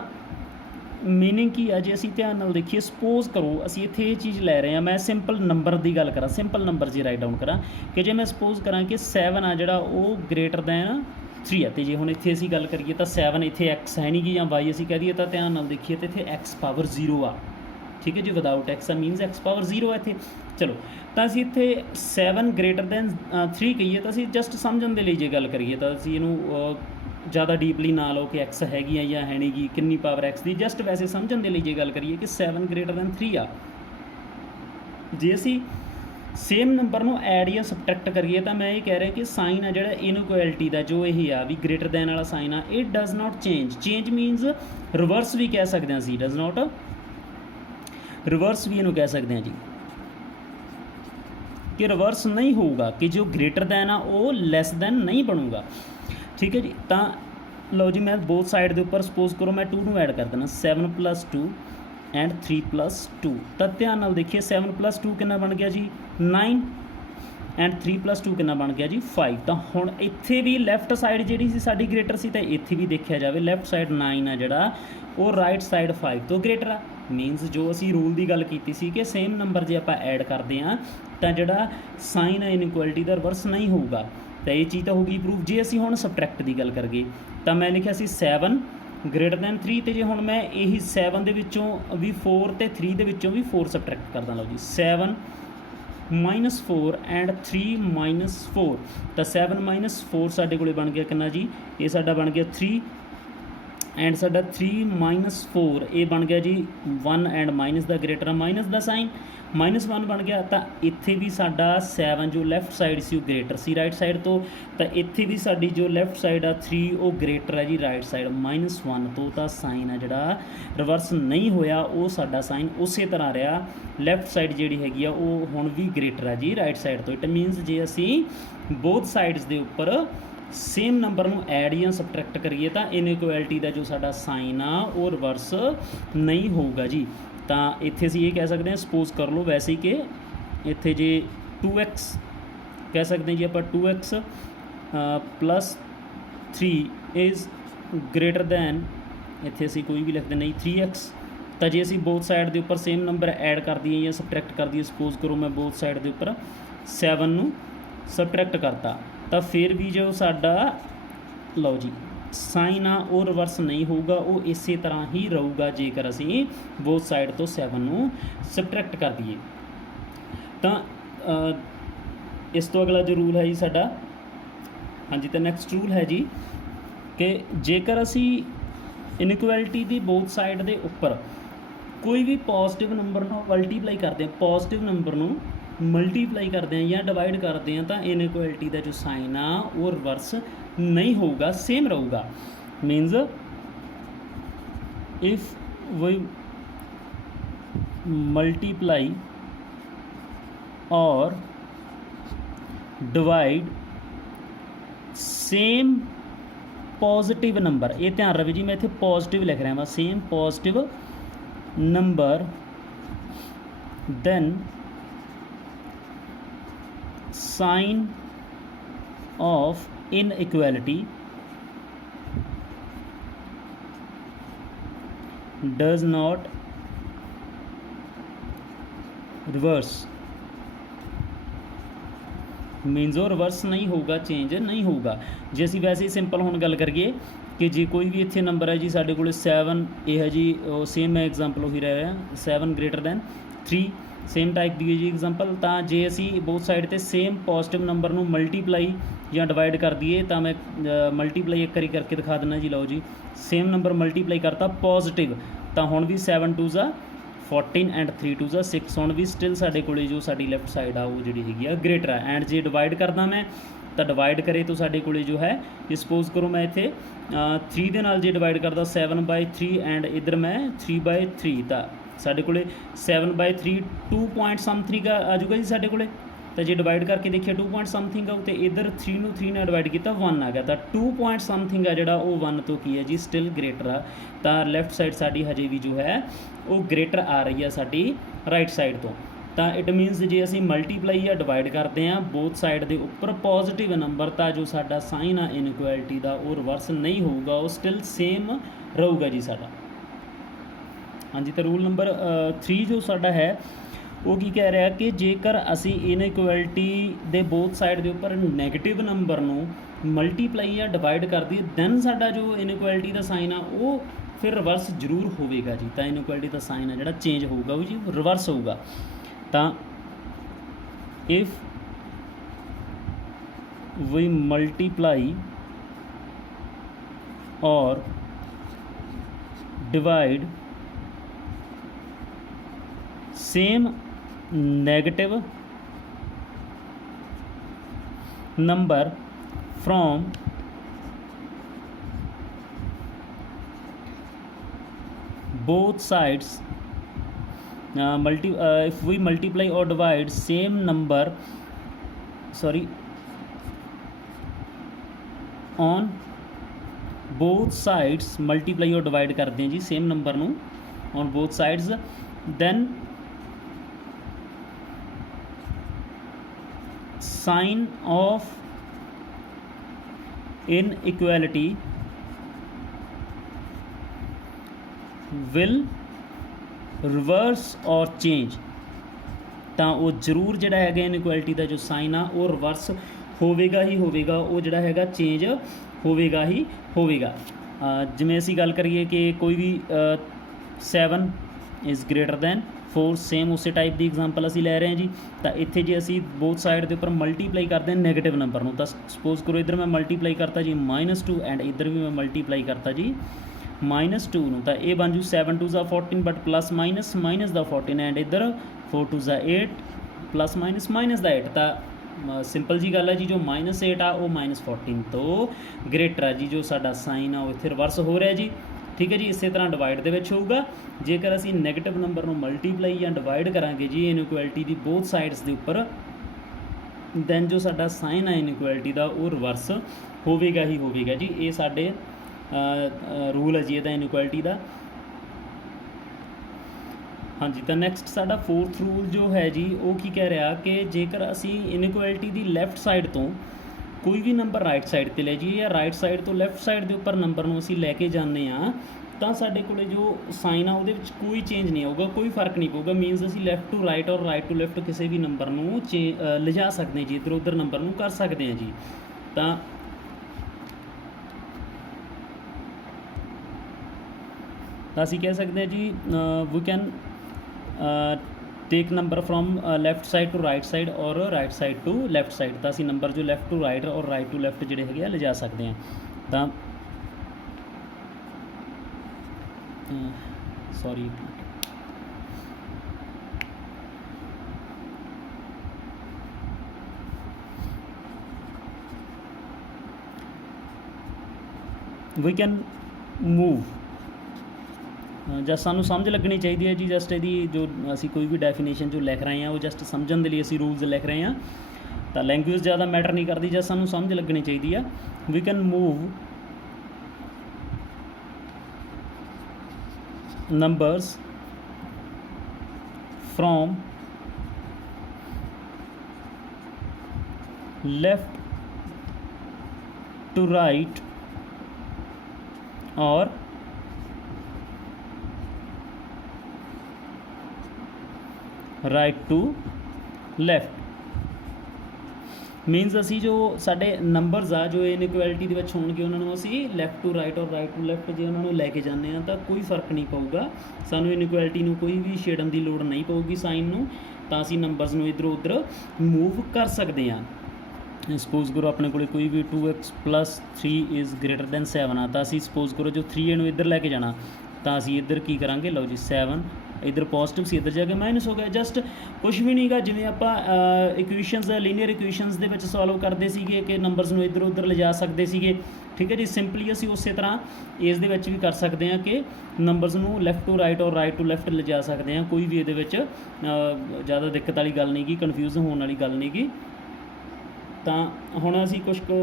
मीनिंग की है, जे असी ध्यान नाल देखिए सपोज करो असी इत्थे ये चीज़ लै रहे हैं, मैं सिंपल नंबर की गल करा, सिंपल नंबर जी राइट डाउन करा कि जे मैं सपोज करा कि 7 आ जिहड़ा वो ग्रेटर दैन 3 है। तो जे हुण इत्थे असी गल करिए तो 7 इत्थे x है नहीं गी या y असी कह दईए तो ध्यान नाल देखिए तो इत्थे x पावर 0 आ, ठीक है जी, without x means x power 0 है इत्थे। चलो तो असी इत्थे 7 ग्रेटर दैन 3 कहिए तो असी जस्ट समझण दे लई जे गल करिए तो असी इहनूं ज़्यादा डीपली ना लो कि x हैगी या है नहीं गी कितनी पावर x की, जस्ट वैसे समझण दे लई जे गल करिए कि 7 ग्रेटर दैन 3 आ। जे असी सेम नंबर नूं ऐड या सबट्रैक्ट करिए तो मैं ये कह रहा कि साइन आ जिहड़ा इनइक्वैलिटी का जो यही आ भी ग्रेटर दैन वाला साइन आ it does not change. Change means reverse भी कह सकते हैं असी, डज नॉट रिवर्स भी इनू कह सकते हैं जी कि रिवर्स नहीं होगा कि जो ग्रेटर दैन आ वो लैस दैन नहीं बनूगा, ठीक है जी। तो लो जी मैं बोथ साइड के उपर सपोज करो मैं 2 नूं ऐड कर देना 7 + 2 एंड 3 + 2। तो ध्यान नाल देखिए 7 + 2 कितना बन गया जी 9 एंड 3 + 2 कितना बन गया जी 5। तो हुण इत्थे भी लैफ्ट साइड जिहड़ी सी साडी ग्रेटर सी, तो इत्थे भी देखा जाए लैफ्ट साइड 9 आ जिहड़ा वो राइट साइड 5 तो ग्रेटर आ। मीनस जो असी रूल की गल की सी कि सेम नंबर जे आपां ऐड करते हैं तो जिहड़ा साइन है इनइक्वैलिटी का रिवर्स नहीं होगा। तो ये चीज़ तो होगी प्रूफ। जे असी हुण सबट्रैक्ट की गल करिए तो मैं लिखा सी 7 ਗ੍ਰੇਟਰ ਦੈਨ 3 ਤੇ ਜੇ ਹੁਣ ਮੈਂ ਇਹੀ 7 ਦੇ ਵਿੱਚੋਂ ਵੀ 4 ਤੇ 3 ਦੇ ਵਿੱਚੋਂ ਵੀ 4 ਸਬਟਰੈਕਟ ਕਰਦਾ। ਲਓ ਜੀ 7 -4 ਐਂਡ 3 -4 ਤਾਂ 7 -4 ਸਾਡੇ ਕੋਲੇ ਬਣ ਗਿਆ ਕਿੰਨਾ ਜੀ, ਇਹ ਸਾਡਾ ਬਣ ਗਿਆ 3 ਐਂਡ ਸਾਡਾ 3 -4 ਇਹ ਬਣ ਗਿਆ ਜੀ 1 and minus the greater minus the sign -1 ਬਣ ਗਿਆ। ਤਾਂ ਇੱਥੇ ਵੀ ਸਾਡਾ 7 ਜੋ ਲੈਫਟ ਸਾਈਡ ਸੀ ਉਹ ਗ੍ਰੇਟਰ ਸੀ ਰਾਈਟ ਸਾਈਡ ਤੋਂ, ਤਾਂ ਇੱਥੇ ਵੀ ਸਾਡੀ ਜੋ ਲੈਫਟ ਸਾਈਡ ਆ 3 ਉਹ ਗ੍ਰੇਟਰ ਹੈ ਜੀ ਰਾਈਟ ਸਾਈਡ -1 ਤੋਂ। ਤਾਂ ਸਾਈਨ ਆ ਜਿਹੜਾ ਰਿਵਰਸ ਨਹੀਂ ਹੋਇਆ, ਉਹ ਸਾਡਾ ਸਾਈਨ ਉਸੇ ਤਰ੍ਹਾਂ ਰਿਹਾ। ਲੈਫਟ ਸਾਈਡ ਜਿਹੜੀ ਹੈਗੀ ਆ ਉਹ ਹੁਣ ਵੀ ਗ੍ਰੇਟਰ ਹੈ ਜੀ ਰਾਈਟ ਸਾਈਡ ਤੋਂ। ਇਟ ਮੀਨਸ ਜੇ ਅਸੀਂ ਬੋਥ ਸਾਈਡਸ ਦੇ ਉੱਪਰ ਸੇਮ ਨੰਬਰ ਨੂੰ ਐਡ ਜਾਂ ਸਬਟਰੈਕਟ ਕਰੀਏ ਤਾਂ ਇਨਇਕੁਐਲਿਟੀ ਦਾ ਜੋ ਸਾਡਾ ਸਾਈਨ ਆ ਉਹ ਰਿਵਰਸ ਨਹੀਂ ਹੋਊਗਾ ਜੀ। ਤਾਂ ਇੱਥੇ ਅਸੀਂ ਇਹ ਕਹਿ ਸਕਦੇ ਹਾਂ, ਸਪੋਜ਼ ਕਰ ਲਓ ਵੈਸੇ ਹੀ ਕਿ ਇੱਥੇ ਜੇ 2x ਕਹਿ ਸਕਦੇ ਹਾਂ ਜੀ ਆਪਾਂ 2x + 3 ਇਜ਼ ਗ੍ਰੇਟਰ ਦੈਨ, ਇੱਥੇ ਅਸੀਂ ਕੋਈ ਵੀ ਲਿਖ ਦਿੰਦੇ ਜੀ 3x। ਤਾਂ ਜੇ ਅਸੀਂ ਬੋਥ ਸਾਈਡ ਦੇ ਉੱਪਰ ਸੇਮ ਨੰਬਰ ਐਡ ਕਰ ਦਈਏ ਜਾਂ ਸਬਟਰੈਕਟ ਕਰ ਦਈਏ, ਸਪੋਜ਼ ਕਰੋ ਮੈਂ ਬੋਥ ਸਾਈਡ ਦੇ ਉੱਪਰ 7 ਨੂੰ ਸਬਟਰੈਕਟ ਕਰਤਾ, ਤਾਂ ਫਿਰ ਵੀ ਜੋ ਸਾਡਾ ਲਓ ਜੀ ਸਾਈਨ ਆ ਉਹ ਰਿਵਰਸ ਨਹੀਂ ਹੋਊਗਾ, ਉਹ ਇਸੇ ਤਰ੍ਹਾਂ ਹੀ ਰਹੂਗਾ ਜੇਕਰ ਅਸੀਂ ਬੋਥ ਸਾਈਡ ਤੋਂ 7 ਨੂੰ ਸਬਟਰੈਕਟ ਕਰ ਦਈਏ। ਤਾਂ ਇਸ ਤੋਂ ਅਗਲਾ ਜੋ ਰੂਲ ਹੈ ਜੀ ਸਾਡਾ, ਹਾਂਜੀ, ਤਾਂ ਨੈਕਸਟ ਰੂਲ ਹੈ ਜੀ ਕਿ ਜੇਕਰ ਅਸੀਂ ਇਨਇਕੁਐਲਿਟੀ ਦੀ ਬੋਥ ਸਾਈਡ ਦੇ ਉੱਪਰ ਕੋਈ ਵੀ ਪੋਜ਼ਿਟਿਵ ਨੰਬਰ ਨੂੰ ਮਲਟੀਪਲਾਈ ਕਰਦੇ ਹਾਂ, ਪੋਜ਼ਿਟਿਵ ਨੰਬਰ ਨੂੰ ਮਲਟੀਪਲਾਈ ਕਰਦੇ ਹਾਂ ਜਾਂ ਡਿਵਾਈਡ ਕਰਦੇ ਹਾਂ, ਤਾਂ ਇਨਇਕੁਐਲਿਟੀ ਦਾ ਜੋ ਸਾਈਨ ਆ ਉਹ ਰਿਵਰਸ ਨਹੀਂ ਹੋਊਗਾ, ਸੇਮ ਰਹੂਗਾ। ਮੀਨਸ ਇਫ ਵੀ ਮਲਟੀਪਲਾਈ ਔਰ ਡਿਵਾਈਡ ਸੇਮ ਪੋਜ਼ਿਟਿਵ ਨੰਬਰ, ਇਹ ਧਿਆਨ ਰਵੇ ਜੀ ਮੈਂ ਇੱਥੇ ਪੋਜ਼ਿਟਿਵ ਲਿਖ ਰਿਹਾ ਵਾ, same positive number, then sign of inequality does not reverse, means ਉਹ ਰਿਵਰਸ ਨਹੀਂ ਹੋਊਗਾ, ਚੇਂਜ ਨਹੀਂ ਹੋਊਗਾ। ਜੇ ਅਸੀਂ ਵੈਸੇ ਹੀ ਸਿੰਪਲ ਹੁਣ ਗੱਲ ਕਰੀਏ ਕਿ ਜੇ ਕੋਈ ਵੀ ਇੱਥੇ ਨੰਬਰ ਹੈ ਜੀ ਸਾਡੇ ਕੋਲ 7, ਇਹ ਹੈ ਜੀ ਸੇਮ ਮੈਂ ਐਗਜ਼ਾਮਪਲ ਉਹੀ ਰਹਿ ਰਿਹਾ 7 ਗ੍ਰੇਟਰ ਦੈਨ 3, ਸੇਮ ਟਾਈਪ ਦੀ ਹੈ ਜੀ ਐਗਜ਼ਾਮਪਲ। ਤਾਂ ਜੇ ਅਸੀਂ ਬੋਥ ਸਾਈਡ 'ਤੇ ਸੇਮ ਪੋਜ਼ਿਟਿਵ ਨੰਬਰ ਨੂੰ ਮਲਟੀਪਲਾਈ ਜਾਂ ਡਿਵਾਈਡ ਕਰ ਦਈਏ, ਤਾਂ ਮੈਂ ਮਲਟੀਪਲਾਈ ਇੱਕ ਵਾਰੀ ਕਰਕੇ ਦਿਖਾ ਦਿੰਦਾ ਜੀ। ਲਓ ਜੀ ਸੇਮ ਨੰਬਰ ਮਲਟੀਪਲਾਈ ਕਰਤਾ ਪੋਜ਼ਿਟਿਵ, ਤਾਂ ਹੁਣ ਵੀ 7 2 14 ਐਂਡ 3 2 6, ਹੁਣ ਵੀ ਸਟਿਲ ਸਾਡੇ ਕੋਲੇ ਜੋ ਸਾਡੀ ਲੈਫਟ ਸਾਈਡ ਆ ਉਹ ਜਿਹੜੀ ਹੈਗੀ ਆ ਗ੍ਰੇਟਰ ਆ। ਐਂਡ ਜੇ ਡਿਵਾਈਡ ਕਰਦਾ ਮੈਂ ਤਾਂ ਡਿਵਾਈਡ ਕਰੇ ਤਾਂ ਸਾਡੇ ਕੋਲੇ ਜੋ ਹੈ, ਸਪੋਜ਼ ਕਰੋ ਮੈਂ ਇੱਥੇ 3 ਦੇ ਨਾਲ ਜੇ ਡਿਵਾਈਡ ਕਰਦਾ 7/3 ਐਂਡ ਇੱਧਰ ਮੈਂ 3/3, ਤਾਂ ਸਾਡੇ ਕੋਲੇ 7/3 2 ਪੁਆਇੰਟ ਸਮਥਿੰਗ ਆ ਜਾਊਗਾ ਜੀ ਸਾਡੇ ਕੋਲੇ। ਤਾਂ ਜੇ ਡਿਵਾਈਡ ਕਰਕੇ ਦੇਖਿਆ 2 ਪੁਆਇੰਟ ਸਮਥਿੰਗ ਆਊ, ਅਤੇ ਇੱਧਰ 3 ਨੂੰ 3 ਨਾਲ ਡਿਵਾਈਡ ਕੀਤਾ 1 ਆ ਗਿਆ, ਤਾਂ 2 ਪੁਆਇੰਟ ਸਮਥਿੰਗ ਆ ਜਿਹੜਾ ਉਹ 1 ਤੋਂ ਕੀ ਹੈ ਜੀ ਸਟਿਲ ਗ੍ਰੇਟਰ ਆ। ਤਾਂ ਲੈਫਟ ਸਾਈਡ ਸਾਡੀ ਹਜੇ ਵੀ ਜੋ ਹੈ ਉਹ ਗ੍ਰੇਟਰ ਆ ਰਹੀ ਆ ਸਾਡੀ ਰਾਈਟ ਸਾਈਡ ਤੋਂ। ਤਾਂ ਇਟ ਮੀਨਸ ਜੇ ਅਸੀਂ ਮਲਟੀਪਲਾਈ ਜਾਂ ਡਿਵਾਈਡ ਕਰਦੇ ਹਾਂ ਬੋਥ ਸਾਈਡ ਦੇ ਉੱਪਰ ਪੋਜ਼ਿਟਿਵ ਨੰਬਰ, ਤਾਂ ਜੋ ਸਾਡਾ ਸਾਈਨ ਆ ਇਨਇਕੁਐਲਿਟੀ ਦਾ ਉਹ ਰਿਵਰਸ ਨਹੀਂ ਹੋਊਗਾ, ਉਹ ਸਟਿਲ ਸੇਮ ਰਹੂਗਾ ਜੀ ਸਾਡਾ। ਹਾਂਜੀ, ਤਾਂ ਰੂਲ ਨੰਬਰ 3 ਜੋ ਸਾਡਾ ਹੈ ਉਹ ਕੀ ਕਹਿ ਰਿਹਾ ਕਿ ਜੇਕਰ ਅਸੀਂ ਇਨਇਕੁਐਲਿਟੀ ਦੇ ਬੋਥ ਸਾਈਡ ਦੇ ਉੱਪਰ ਨੈਗੇਟਿਵ ਨੰਬਰ ਨੂੰ ਮਲਟੀਪਲਾਈ ਜਾਂ ਡਿਵਾਈਡ ਕਰ ਦਈਏ, ਦੈਨ ਸਾਡਾ ਜੋ ਇਨਇਕੁਐਲਿਟੀ ਦਾ ਸਾਈਨ ਆ ਉਹ ਫਿਰ ਰਿਵਰਸ ਜ਼ਰੂਰ ਹੋਵੇਗਾ ਜੀ। ਤਾਂ ਇਨਇਕੁਐਲਿਟੀ ਦਾ ਸਾਈਨ ਆ ਜਿਹੜਾ ਚੇਂਜ ਹੋਊਗਾ ਉਹ ਜੀ ਰਿਵਰਸ ਹੋਊਗਾ। ਤਾਂ ਇਫ ਵੀ ਮਲਟੀਪਲਾਈ ਔਰ divide same negative number from both sides, if we multiply or divide same number, on both sides multiply or divide करते हैं जी same number ਨੂੰ on both sides, then sign of inequality will reverse or change। ਤਾਂ ਉਹ ਜ਼ਰੂਰ ਜਿਹੜਾ ਹੈਗਾ ਇਨਇਕੁਐਲਿਟੀ ਦਾ ਜੋ sign ਆ ਉਹ ਰਿਵਰਸ ਹੋਵੇਗਾ ਹੀ ਹੋਵੇਗਾ, ਉਹ ਜਿਹੜਾ ਹੈਗਾ ਚੇਂਜ ਹੋਵੇਗਾ ਹੀ ਹੋਵੇਗਾ। ਜਿਵੇਂ ਅਸੀਂ ਗੱਲ ਕਰੀਏ ਕਿ ਕੋਈ ਵੀ 7 ਇਜ਼ ਗ੍ਰੇਟਰ ਦੈਨ 4, ਸੇਮ ਉਸੇ ਟਾਈਪ ਦੀ ਐਗਜ਼ਾਮਪਲ ਅਸੀਂ ਲੈ ਰਹੇ ਹਾਂ ਜੀ। ਤਾਂ ਇੱਥੇ ਜੇ ਅਸੀਂ ਬੋਥ ਸਾਈਡ ਦੇ ਉੱਪਰ ਮਲਟੀਪਲਾਈ ਕਰਦੇ ਹਾਂ ਨੈਗੇਟਿਵ ਨੰਬਰ ਨੂੰ, ਤਾਂ ਸਪੋਜ਼ ਕਰੋ ਇੱਧਰ ਮੈਂ ਮਲਟੀਪਲਾਈ ਕਰਤਾ ਜੀ -2 ਐਂਡ ਇੱਧਰ ਵੀ ਮੈਂ ਮਲਟੀਪਲਾਈ ਕਰਤਾ ਜੀ -2 ਨੂੰ, ਤਾਂ ਇਹ ਬਣ ਜੂ 7 2 14 but plus minus the 14 and ਇੱਧਰ 4 2 8 ਪਲੱਸ ਮਾਈਨਸ ਦਾ 8। ਤਾਂ ਸਿੰਪਲ ਜੀ ਗੱਲ ਹੈ ਜੀ, ਜੋ -8 ਆ ਉਹ -14 ਤੋਂ ਗ੍ਰੇਟਰ ਹੈ ਜੀ। ਜੋ ਸਾਡਾ ਸਾਈਨ ਆ ਉਹ ਇੱਥੇ ਰਿਵਰਸ ਹੋ ਰਿਹਾ ਜੀ, ਠੀਕ ਹੈ ਜੀ। ਇਸੇ ਤਰ੍ਹਾਂ ਡਿਵਾਈਡ ਦੇ ਵਿੱਚ ਹੋਊਗਾ, ਜੇਕਰ ਅਸੀਂ ਨੈਗੇਟਿਵ ਨੰਬਰ ਨੂੰ ਮਲਟੀਪਲਾਈ ਜਾਂ ਡਿਵਾਈਡ ਕਰਾਂਗੇ ਜੀ ਇਨਇਕੁਐਲਿਟੀ ਦੀ ਬੋਥ ਸਾਈਡਸ ਦੇ ਉੱਪਰ, ਦੈਨ ਜੋ ਸਾਡਾ ਸਾਈਨ ਹੈ ਇਨਇਕੁਐਲਿਟੀ ਦਾ ਉਹ ਰਿਵਰਸ ਹੋਵੇਗਾ ਹੀ ਹੋਵੇਗਾ ਜੀ। ਇਹ ਸਾਡੇ ਰੂਲ ਹੈ ਜੀ ਇਹਦਾ ਇਨਇਕੁਐਲਿਟੀ ਦਾ। ਹਾਂਜੀ, ਤਾਂ ਨੈਕਸਟ ਸਾਡਾ 4th ਰੂਲ ਜੋ ਹੈ ਜੀ ਉਹ ਕੀ ਕਹਿ ਰਿਹਾ ਕਿ ਜੇਕਰ ਅਸੀਂ ਇਨਇਕੁਐਲਿਟੀ ਦੀ ਲੈਫਟ ਸਾਈਡ ਤੋਂ ਕੋਈ ਵੀ ਨੰਬਰ ਰਾਈਟ ਸਾਈਡ 'ਤੇ ਲੈ ਜਾਈਏ ਜਾਂ ਰਾਈਟ ਸਾਈਡ ਤੋਂ ਲੈਫਟ ਸਾਈਡ ਦੇ ਉੱਪਰ ਨੰਬਰ ਨੂੰ ਅਸੀਂ ਲੈ ਕੇ ਜਾਂਦੇ ਹਾਂ, ਤਾਂ ਸਾਡੇ ਕੋਲ ਜੋ ਸਾਈਨ ਆ ਉਹਦੇ ਵਿੱਚ ਕੋਈ ਚੇਂਜ ਨਹੀਂ ਆਊਗਾ, ਕੋਈ ਫਰਕ ਨਹੀਂ ਪਊਗਾ। ਮੀਨਸ ਅਸੀਂ ਲੈਫਟ ਟੂ ਰਾਈਟ ਔਰ ਰਾਈਟ ਟੂ ਲੈਫਟ ਕਿਸੇ ਵੀ ਨੰਬਰ ਨੂੰ ਲਿਜਾ ਸਕਦੇ ਜੀ, ਇੱਧਰ ਉੱਧਰ ਨੰਬਰ ਨੂੰ ਕਰ ਸਕਦੇ ਹਾਂ ਜੀ। ਤਾਂ ਅਸੀਂ ਕਹਿ ਸਕਦੇ ਹਾਂ ਜੀ we can take number from left side to right side ਔਰ right side to left side. ਤਾਂ ਅਸੀਂ ਨੰਬਰ ਜੋ ਲੈਫਟ ਟੂ ਰਾਈਟ ਔਰ ਰਾਈਟ ਟੂ ਲੈਫਟ ਜਿਹੜੇ ਹੈਗੇ ਆ ਲਿਜਾ ਸਕਦੇ ਹਾਂ। ਤਾਂ sorry we can move, just ਸਾਨੂੰ ਸਮਝ ਲੱਗਣੀ ਚਾਹੀਦੀ ਹੈ ਜੀ। ਜਸਟ ਇਹਦੀ ਜੋ ਅਸੀਂ ਕੋਈ ਵੀ ਡੈਫੀਨੇਸ਼ਨ ਜੋ ਲਿਖ ਰਹੇ ਹਾਂ ਉਹ ਜਸਟ ਸਮਝਣ ਦੇ ਲਈ ਅਸੀਂ ਰੂਲਸ ਲਿਖ ਰਹੇ ਹਾਂ। ਤਾਂ ਲੈਂਗੁਏਜ ਜ਼ਿਆਦਾ ਮੈਟਰ ਨਹੀਂ ਕਰਦੀ, ਜਸਟ ਸਾਨੂੰ ਸਮਝ ਲੱਗਣੀ ਚਾਹੀਦੀ ਆ। We can move numbers from left to right or right to left। Means ਅਸੀਂ ਜੋ ਸਾਡੇ ਨੰਬਰਸ ਆ ਜੋ ਇਨਇਕੁਐਲਿਟੀ ਦੇ ਵਿੱਚ ਹੋਣਗੇ ਉਹਨਾਂ ਨੂੰ ਅਸੀਂ ਲੈਫਟ ਟੂ ਰਾਈਟ ਔਰ ਰਾਈਟ ਟੂ ਲੈਫਟ ਜੇ ਉਹਨਾਂ ਨੂੰ ਲੈ ਕੇ ਜਾਂਦੇ ਹਾਂ ਤਾਂ ਕੋਈ ਫਰਕ ਨਹੀਂ ਪਊਗਾ। ਸਾਨੂੰ ਇਨਇਕੁਐਲਿਟੀ ਨੂੰ ਕੋਈ ਵੀ ਛੇੜਨ ਦੀ ਲੋੜ ਨਹੀਂ ਪਊਗੀ ਸਾਈਨ ਨੂੰ, ਤਾਂ ਅਸੀਂ ਨੰਬਰਸ ਨੂੰ ਇੱਧਰੋਂ ਉੱਧਰ ਮੂਵ ਕਰ ਸਕਦੇ ਹਾਂ। ਸਪੋਜ਼ ਕਰੋ ਆਪਣੇ ਕੋਲ ਕੋਈ ਵੀ 2x + 3 ਇਜ਼ ਗ੍ਰੇਟਰ ਦੈਨ 7 ਆ, ਤਾਂ ਅਸੀਂ ਸਪੋਜ਼ ਕਰੋ ਜੋ 3 ਨੂੰ ਇੱਧਰ ਲੈ ਕੇ ਜਾਣਾ, ਤਾਂ ਅਸੀਂ ਇੱਧਰ ਕੀ ਕਰਾਂਗੇ, ਲਓ ਜੀ 7 ਇੱਧਰ ਪੋਜ਼ੀਟਿਵ ਸੀ, ਇੱਧਰ ਜਾ ਕੇ ਮਾਈਨਸ ਹੋ ਗਿਆ। ਜਸਟ ਕੁਛ ਵੀ ਨਹੀਂ ਗਾ, ਜਿਵੇਂ ਆਪਾਂ ਇਕੁਏਸ਼ਨਸ ਲੀਨੀਅਰ ਇਕੁਏਸ਼ਨਸ ਦੇ ਵਿੱਚ ਸੋਲਵ ਕਰਦੇ ਸੀਗੇ ਕਿ ਨੰਬਰਸ ਨੂੰ ਇੱਧਰ ਉੱਧਰ ਲਿਜਾ ਸਕਦੇ ਸੀਗੇ, ਠੀਕ ਹੈ ਜੀ। ਸਿੰਪਲੀ ਅਸੀਂ ਉਸੇ ਤਰ੍ਹਾਂ ਇਸ ਦੇ ਵਿੱਚ ਵੀ ਕਰ ਸਕਦੇ ਹਾਂ ਕਿ ਨੰਬਰਸ ਨੂੰ ਲੈਫਟ ਟੂ ਰਾਈਟ ਔਰ ਰਾਈਟ ਟੂ ਲੈਫਟ ਲਿਜਾ ਸਕਦੇ ਹਾਂ। ਕੋਈ ਵੀ ਇਹਦੇ ਵਿੱਚ ਜ਼ਿਆਦਾ ਦਿੱਕਤ ਵਾਲੀ ਗੱਲ ਨਹੀਂ ਗੀ, ਕਨਫਿਊਜ਼ ਹੋਣ ਵਾਲੀ ਗੱਲ ਨਹੀਂ ਗੀ। ਤਾਂ ਹੁਣ ਅਸੀਂ ਕੁਛ ਕੁ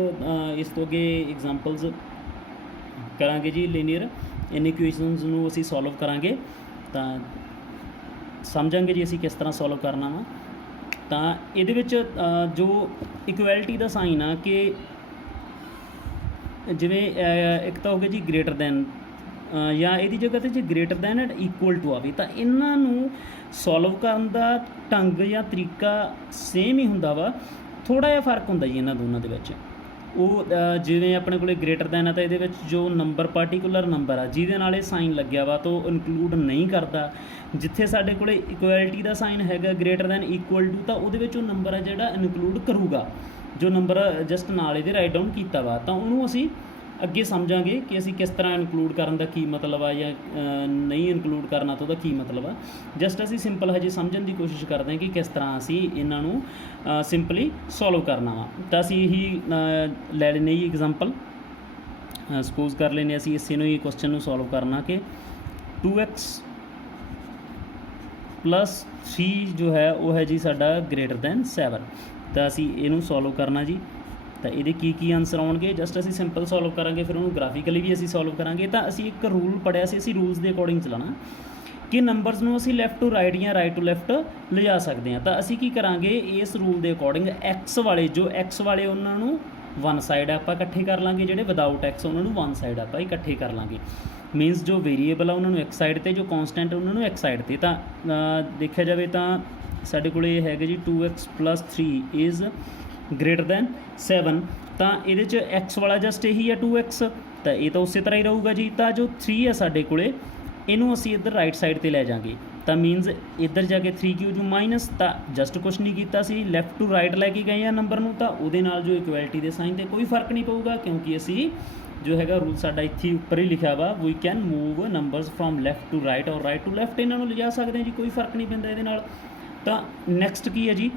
ਇਸ ਤੋਂ ਅੱਗੇ ਐਗਜ਼ਾਮਪਲਸ ਕਰਾਂਗੇ ਜੀ। ਲੀਨੀਅਰ ਇਨਇਕੁਏਸ਼ਨਸ ਨੂੰ ਅਸੀਂ ਸੋਲਵ ਕਰਾਂਗੇ ਤਾਂ ਸਮਝਾਂਗੇ ਜੀ ਅਸੀਂ ਕਿਸ ਤਰ੍ਹਾਂ ਸੋਲਵ ਕਰਨਾ ਵਾ। ਤਾਂ ਇਹਦੇ ਵਿੱਚ ਜੋ ਇਕੁਐਲਿਟੀ ਦਾ ਸਾਈਨ ਆ ਕਿ ਜਿਵੇਂ ਇੱਕ ਤਾਂ ਹੋ ਗਿਆ ਜੀ ਗ੍ਰੇਟਰ ਦੈਨ, ਜਾਂ ਇਹਦੀ ਜਗ੍ਹਾ 'ਤੇ ਜੇ greater than and equal to ਆਵੇ, ਤਾਂ ਇਹਨਾਂ ਨੂੰ ਸੋਲਵ ਕਰਨ ਦਾ ਢੰਗ ਜਾਂ ਤਰੀਕਾ ਸੇਮ ਹੀ ਹੁੰਦਾ ਵਾ, ਥੋੜ੍ਹਾ ਜਿਹਾ ਫਰਕ ਹੁੰਦਾ ਜੀ ਇਹਨਾਂ ਦੋਨਾਂ ਦੇ ਵਿੱਚ। ਉਹ ਜਿਵੇਂ ਆਪਣੇ ਕੋਲ ਗ੍ਰੇਟਰ ਦੈਨ ਆ ਤਾਂ ਇਹਦੇ ਵਿੱਚ ਜੋ ਨੰਬਰ ਪਾਰਟੀਕੂਲਰ ਨੰਬਰ ਆ ਜਿਹਦੇ ਨਾਲ ਇਹ ਸਾਈਨ ਲੱਗਿਆ ਵਾ ਤਾਂ ਉਹ ਇਨਕਲੂਡ ਨਹੀਂ ਕਰਦਾ। ਜਿੱਥੇ ਸਾਡੇ ਕੋਲ ਇਕੁਐਲਿਟੀ ਦਾ ਸਾਈਨ ਹੈਗਾ ਗ੍ਰੇਟਰ ਦੈਨ ਇਕੁਅਲ ਟੂ, ਤਾਂ ਉਹਦੇ ਵਿੱਚ ਉਹ ਨੰਬਰ ਆ ਜਿਹੜਾ ਇਨਕਲੂਡ ਕਰੂਗਾ ਜੋ ਨੰਬਰ ਜਸਟ ਨਾਲ ਇਹਦੇ ਰਾਈਟ ਡਾਊਨ ਕੀਤਾ ਵਾ। ਤਾਂ ਉਹਨੂੰ ਅਸੀਂ ਅੱਗੇ ਸਮਝਾਂਗੇ ਕਿ ਅਸੀਂ ਕਿਸ ਤਰ੍ਹਾਂ ਇਨਕਲੂਡ ਕਰਨ ਦਾ ਕੀ ਮਤਲਬ ਆ ਜਾਂ ਨਹੀਂ ਇਨਕਲੂਡ ਕਰਨਾ ਤਾਂ ਉਹਦਾ ਕੀ ਮਤਲਬ ਆ। ਜਸਟ ਅਸੀਂ ਸਿੰਪਲ ਹਜੇ ਸਮਝਣ ਦੀ ਕੋਸ਼ਿਸ਼ ਕਰਦੇ ਹਾਂ ਕਿ ਕਿਸ ਤਰ੍ਹਾਂ ਅਸੀਂ ਇਹਨਾਂ ਨੂੰ ਸਿੰਪਲੀ ਸੋਲਵ ਕਰਨਾ ਵਾ। ਤਾਂ ਅਸੀਂ ਇਹੀ ਲੈ ਲੈਂਦੇ ਜੀ ਐਗਜ਼ਾਮਪਲ। ਸਪੋਜ਼ ਕਰ ਲੈਂਦੇ ਅਸੀਂ ਇਸੇ ਨੂੰ ਹੀ ਕੁਐਸਚਨ ਨੂੰ ਸੋਲਵ ਕਰਨਾ ਕਿ 2x + 3 ਜੋ ਹੈ ਉਹ ਹੈ ਜੀ ਸਾਡਾ ਗ੍ਰੇਟਰ ਦੈਨ 7। ਤਾਂ ਅਸੀਂ ਇਹਨੂੰ ਸੋਲਵ ਕਰਨਾ ਜੀ। ਤਾਂ ਇਹਦੇ ਕੀ ਆਨਸਰ ਆਉਣਗੇ, ਜਸਟ ਅਸੀਂ ਸਿੰਪਲ ਸੋਲਵ ਕਰਾਂਗੇ, ਫਿਰ ਉਹਨੂੰ ਗ੍ਰਾਫਿਕਲੀ ਵੀ ਅਸੀਂ ਸੋਲਵ ਕਰਾਂਗੇ। ਤਾਂ ਅਸੀਂ ਇੱਕ ਰੂਲ ਪੜ੍ਹਿਆ ਸੀ, ਅਸੀਂ ਰੂਲਸ ਦੇ ਅਕੋਰਡਿੰਗ ਚਲਾਉਣਾ ਕਿ ਨੰਬਰਸ ਨੂੰ ਅਸੀਂ ਲੈਫਟ ਟੂ ਰਾਈਟ ਜਾਂ ਰਾਈਟ ਟੂ ਲੈਫਟ ਲਿਜਾ ਸਕਦੇ ਹਾਂ। ਤਾਂ ਅਸੀਂ ਕੀ ਕਰਾਂਗੇ, ਇਸ ਰੂਲ ਦੇ ਅਕੋਰਡਿੰਗ ਐਕਸ ਵਾਲੇ ਉਹਨਾਂ ਨੂੰ ਵਨ ਸਾਈਡ ਆਪਾਂ ਇਕੱਠੇ ਕਰ ਲਾਂਗੇ, ਜਿਹੜੇ ਵਿਦਾਊਟ ਐਕਸ ਉਹਨਾਂ ਨੂੰ ਵਨ ਸਾਈਡ ਆਪਾਂ ਇਕੱਠੇ ਕਰ ਲਾਂਗੇ। ਮੀਨਸ ਜੋ ਵੇਰੀਏਬਲ ਆ ਉਹਨਾਂ ਨੂੰ ਇੱਕ ਸਾਈਡ 'ਤੇ, ਜੋ ਕੌਨਸਟੈਂਟ ਉਹਨਾਂ ਨੂੰ ਇੱਕ ਸਾਈਡ 'ਤੇ। ਤਾਂ ਦੇਖਿਆ ਜਾਵੇ ਤਾਂ ਸਾਡੇ ਕੋਲ ਇਹ ਹੈਗਾ ਜੀ 2x + 3 ਇਜ਼ ਗ੍ਰੇਟਰ ਦੈਨ 7। ਤਾਂ ਇਹਦੇ 'ਚ x ਵਾਲਾ ਜਸਟ ਇਹੀ ਹੈ 2x, ਤਾਂ ਇਹ ਤਾਂ ਉਸੇ ਤਰ੍ਹਾਂ ਹੀ ਰਹੂਗਾ ਜੀ। ਤਾਂ ਜੋ 3 ਹੈ ਸਾਡੇ ਕੋਲੇ, ਇਹਨੂੰ ਅਸੀਂ ਇੱਧਰ ਰਾਈਟ ਸਾਈਡ ਤੇ ਲੈ ਜਾਾਂਗੇ, ਤਾਂ ਮੀਨਸ ਇੱਧਰ ਜਾ ਕੇ 3 ਕੀ ਹੋ ਜੂ ਮਾਈਨਸ। ਤਾਂ ਜਸਟ ਕੁਛ ਨਹੀਂ ਕੀਤਾ ਸੀ, ਲੈਫਟ ਟੂ ਰਾਈਟ ਲੈ ਕੇ ਗਏ ਆ ਨੰਬਰ ਨੂੰ, ਤਾਂ ਉਹਦੇ ਨਾਲ ਜੋ ਇਕੁਐਲਿਟੀ ਦੇ ਸਾਈਨ 'ਤੇ ਕੋਈ ਫਰਕ ਨਹੀਂ ਪਊਗਾ, ਕਿਉਂਕਿ ਅਸੀਂ ਜੋ ਹੈਗਾ ਰੂਲ ਸਾਡਾ ਇੱਥੇ ਉੱਪਰ ਹੀ ਲਿਖਿਆ ਵਾ, we can move numbers from left to right ਔਰ ਰਾਈਟ ਟੂ ਲੈਫਟ, ਇਹਨਾਂ ਨੂੰ ਲਿਜਾ ਸਕਦੇ ਹਾਂ ਜੀ, ਕੋਈ ਫਰਕ ਨਹੀਂ ਪੈਂਦਾ ਇਹਦੇ ਨਾਲ। ਤਾਂ ਨੈਕਸਟ ਕੀ ਹੈ ਜੀ,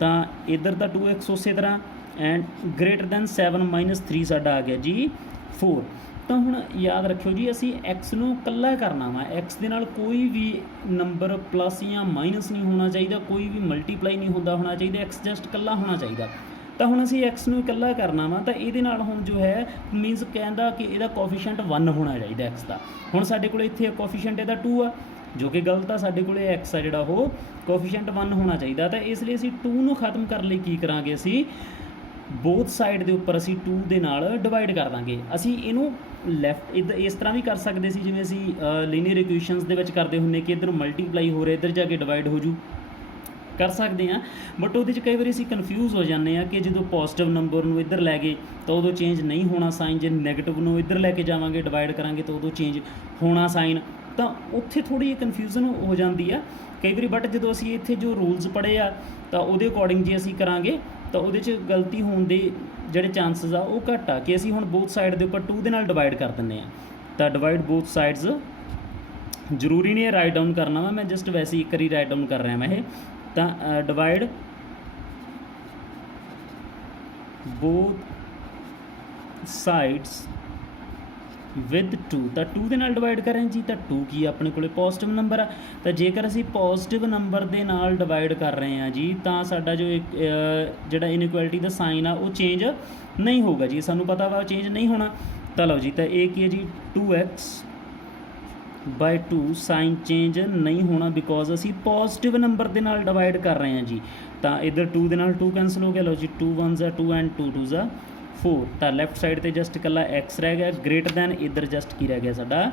ਤਾਂ ਇੱਧਰ ਦਾ 2x ਉਸੇ ਤਰ੍ਹਾਂ ਐਂਡ ਗ੍ਰੇਟਰ ਦੈਨ 7 ਮਾਈਨਸ 3 ਸਾਡਾ ਆ ਗਿਆ ਜੀ 4। ਤਾਂ ਹੁਣ ਯਾਦ ਰੱਖਿਓ ਜੀ, ਅਸੀਂ x ਨੂੰ ਇਕੱਲਾ ਕਰਨਾ ਵਾ, x ਦੇ ਨਾਲ ਕੋਈ ਵੀ ਨੰਬਰ ਪਲੱਸ ਜਾਂ ਮਾਈਨਸ ਨਹੀਂ ਹੋਣਾ ਚਾਹੀਦਾ, ਕੋਈ ਵੀ ਮਲਟੀਪਲਾਈ ਨਹੀਂ ਹੁੰਦਾ ਹੋਣਾ ਚਾਹੀਦਾ, x ਜਸਟ ਇਕੱਲਾ ਹੋਣਾ ਚਾਹੀਦਾ। ਤਾਂ ਹੁਣ ਅਸੀਂ x ਨੂੰ ਇਕੱਲਾ ਕਰਨਾ ਵਾ, ਤਾਂ ਇਹਦੇ ਨਾਲ ਹੁਣ ਜੋ ਹੈ ਮੀਨਸ ਕਹਿੰਦਾ ਕਿ ਇਹਦਾ ਕੋਫੀਸ਼ੀਐਂਟ 1 ਹੋਣਾ ਚਾਹੀਦਾ x ਦਾ। ਹੁਣ ਸਾਡੇ ਕੋਲ ਇੱਥੇ ਕੋਫੀਸ਼ੀਐਂਟ ਇਹਦਾ 2 ਆ, ਜੋ ਕਿ ਗਲਤ ਆ, ਸਾਡੇ ਕੋਲ x ਆ ਜਿਹੜਾ ਉਹ ਕੋਫੀਸ਼ੀਐਂਟ 1 ਹੋਣਾ ਚਾਹੀਦਾ। ਤਾਂ ਇਸ ਲਈ ਅਸੀਂ 2 ਨੂੰ ਖਤਮ ਕਰਨ ਲਈ ਕੀ ਕਰਾਂਗੇ, ਅਸੀਂ ਬੋਥ ਸਾਈਡ ਦੇ ਉੱਪਰ ਅਸੀਂ 2 ਦੇ ਨਾਲ ਡਿਵਾਈਡ ਕਰ ਦਾਂਗੇ। ਅਸੀਂ ਇਹਨੂੰ ਲੈਫਟ ਇਸ ਤਰ੍ਹਾਂ ਵੀ ਕਰ ਸਕਦੇ ਸੀ, ਜਿਵੇਂ ਅਸੀਂ ਲੀਨੀਅਰ ਇਕੁਏਸ਼ਨਸ ਦੇ ਵਿੱਚ ਕਰਦੇ ਹੁੰਦੇ ਕਿ ਇੱਧਰ ਮਲਟੀਪਲਾਈ ਹੋ ਰਿਹਾ, ਇੱਧਰ ਜਾ ਕੇ ਡਿਵਾਈਡ ਹੋ ਜੂ, ਕਰ ਸਕਦੇ ਹਾਂ। ਬਟ ਉਹਦੇ 'ਚ ਕਈ ਵਾਰੀ ਅਸੀਂ ਕਨਫਿਊਜ਼ ਹੋ ਜਾਂਦੇ ਹਾਂ ਕਿ ਜਦੋਂ ਪੋਜ਼ੀਟਿਵ ਨੰਬਰ ਨੂੰ ਇੱਧਰ ਲੈ ਗਏ ਤਾਂ ਉਦੋਂ ਚੇਂਜ ਨਹੀਂ ਹੋਣਾ ਸਾਈਨ, ਜੇ ਨੈਗੇਟਿਵ ਨੂੰ ਇੱਧਰ ਲੈ ਕੇ ਜਾਵਾਂਗੇ ਡਿਵਾਈਡ ਕਰਾਂਗੇ ਤਾਂ ਉਦੋਂ ਚੇਂਜ ਹੋਣਾ ਸਾਈਨ। ਤਾਂ ਉੱਥੇ ਥੋੜ੍ਹੀ ਜਿਹੀ ਕਨਫਿਊਜ਼ਨ ਹੋ ਜਾਂਦੀ ਆ ਕਈ ਵਾਰੀ। ਬਟ ਜਦੋਂ ਅਸੀਂ ਇੱਥੇ ਜੋ ਰੂਲਸ ਪੜ੍ਹੇ ਆ ਤਾਂ ਉਹਦੇ ਅਕੋਰਡਿੰਗ ਜੇ ਅਸੀਂ ਕਰਾਂਗੇ ਤਾਂ ਉਹਦੇ 'ਚ ਗਲਤੀ ਹੋਣ ਦੇ ਜਿਹੜੇ ਚਾਂਸਸ ਆ ਉਹ ਘੱਟ ਆ, ਕਿ ਅਸੀਂ ਹੁਣ ਬੋਥ ਸਾਈਡ ਦੇ ਉੱਪਰ 2 ਦੇ ਨਾਲ ਡਿਵਾਈਡ ਕਰ ਦਿੰਦੇ ਹਾਂ। ਤਾਂ ਡਿਵਾਈਡ ਬੋਥ ਸਾਈਡਸ ਜ਼ਰੂਰੀ ਨਹੀਂ ਹੈ ਰਾਈਟ ਡਾਊਨ ਕਰਨਾ ਵਾ, ਮੈਂ ਜਸਟ ਵੈਸੇ ਇੱਕ ਵਾਰੀ ਰਾਈਟ ਡਾਊਨ ਕਰ ਰਿਹਾ ਮੈਂ ਇਹ। ਤਾਂ ਡਿਵਾਈਡ ਬੋਥ ਸਾਈਡਸ ਵਿਦ 2, ਤਾਂ 2 ਦੇ ਨਾਲ ਡਿਵਾਈਡ ਕਰਾਂ ਜੀ, ਤਾਂ 2 ਕੀ ਆਪਣੇ ਕੋਲੇ ਪੋਜ਼ੀਟਿਵ ਨੰਬਰ ਆ। ਤਾਂ ਜੇਕਰ ਅਸੀਂ ਪੋਜ਼ੀਟਿਵ ਨੰਬਰ ਦੇ ਨਾਲ ਡਿਵਾਈਡ ਕਰ ਰਹੇ ਹਾਂ ਜੀ, ਤਾਂ ਸਾਡਾ ਜੋ ਜਿਹੜਾ ਇਨਇਕੁਐਲਿਟੀ ਦਾ ਸਾਈਨ ਆ ਉਹ ਚੇਂਜ ਨਹੀਂ ਹੋਊਗਾ ਜੀ, ਸਾਨੂੰ ਪਤਾ ਵਾ ਚੇਂਜ ਨਹੀਂ ਹੋਣਾ। ਤਾਂ ਲਓ ਜੀ, ਤਾਂ ਇਹ ਕੀ ਹੈ ਜੀ 2x/2 ਸਾਈਨ ਚੇਂਜ ਨਹੀਂ ਹੋਣਾ, ਬਿਕੋਜ਼ ਅਸੀਂ ਪੋਜ਼ੀਟਿਵ ਨੰਬਰ ਦੇ ਨਾਲ ਡਿਵਾਈਡ ਕਰ ਰਹੇ ਹਾਂ ਜੀ। ਤਾਂ ਇੱਧਰ 2 ਦੇ ਨਾਲ 2 ਕੈਂਸਲ ਹੋ ਗਿਆ, ਲਓ ਜੀ 2 1s 2 ਐਂਡ 2 2s 4। ਤਾਂ ਲੈਫਟ ਸਾਈਡ ਤੇ ਜਸਟ ਇਕੱਲਾ x ਰਹਿ ਗਿਆ, ਗ੍ਰੇਟਰ ਦੈਨ ਇੱਧਰ ਜਸਟ ਕੀ ਰਹਿ ਗਿਆ ਸਾਡਾ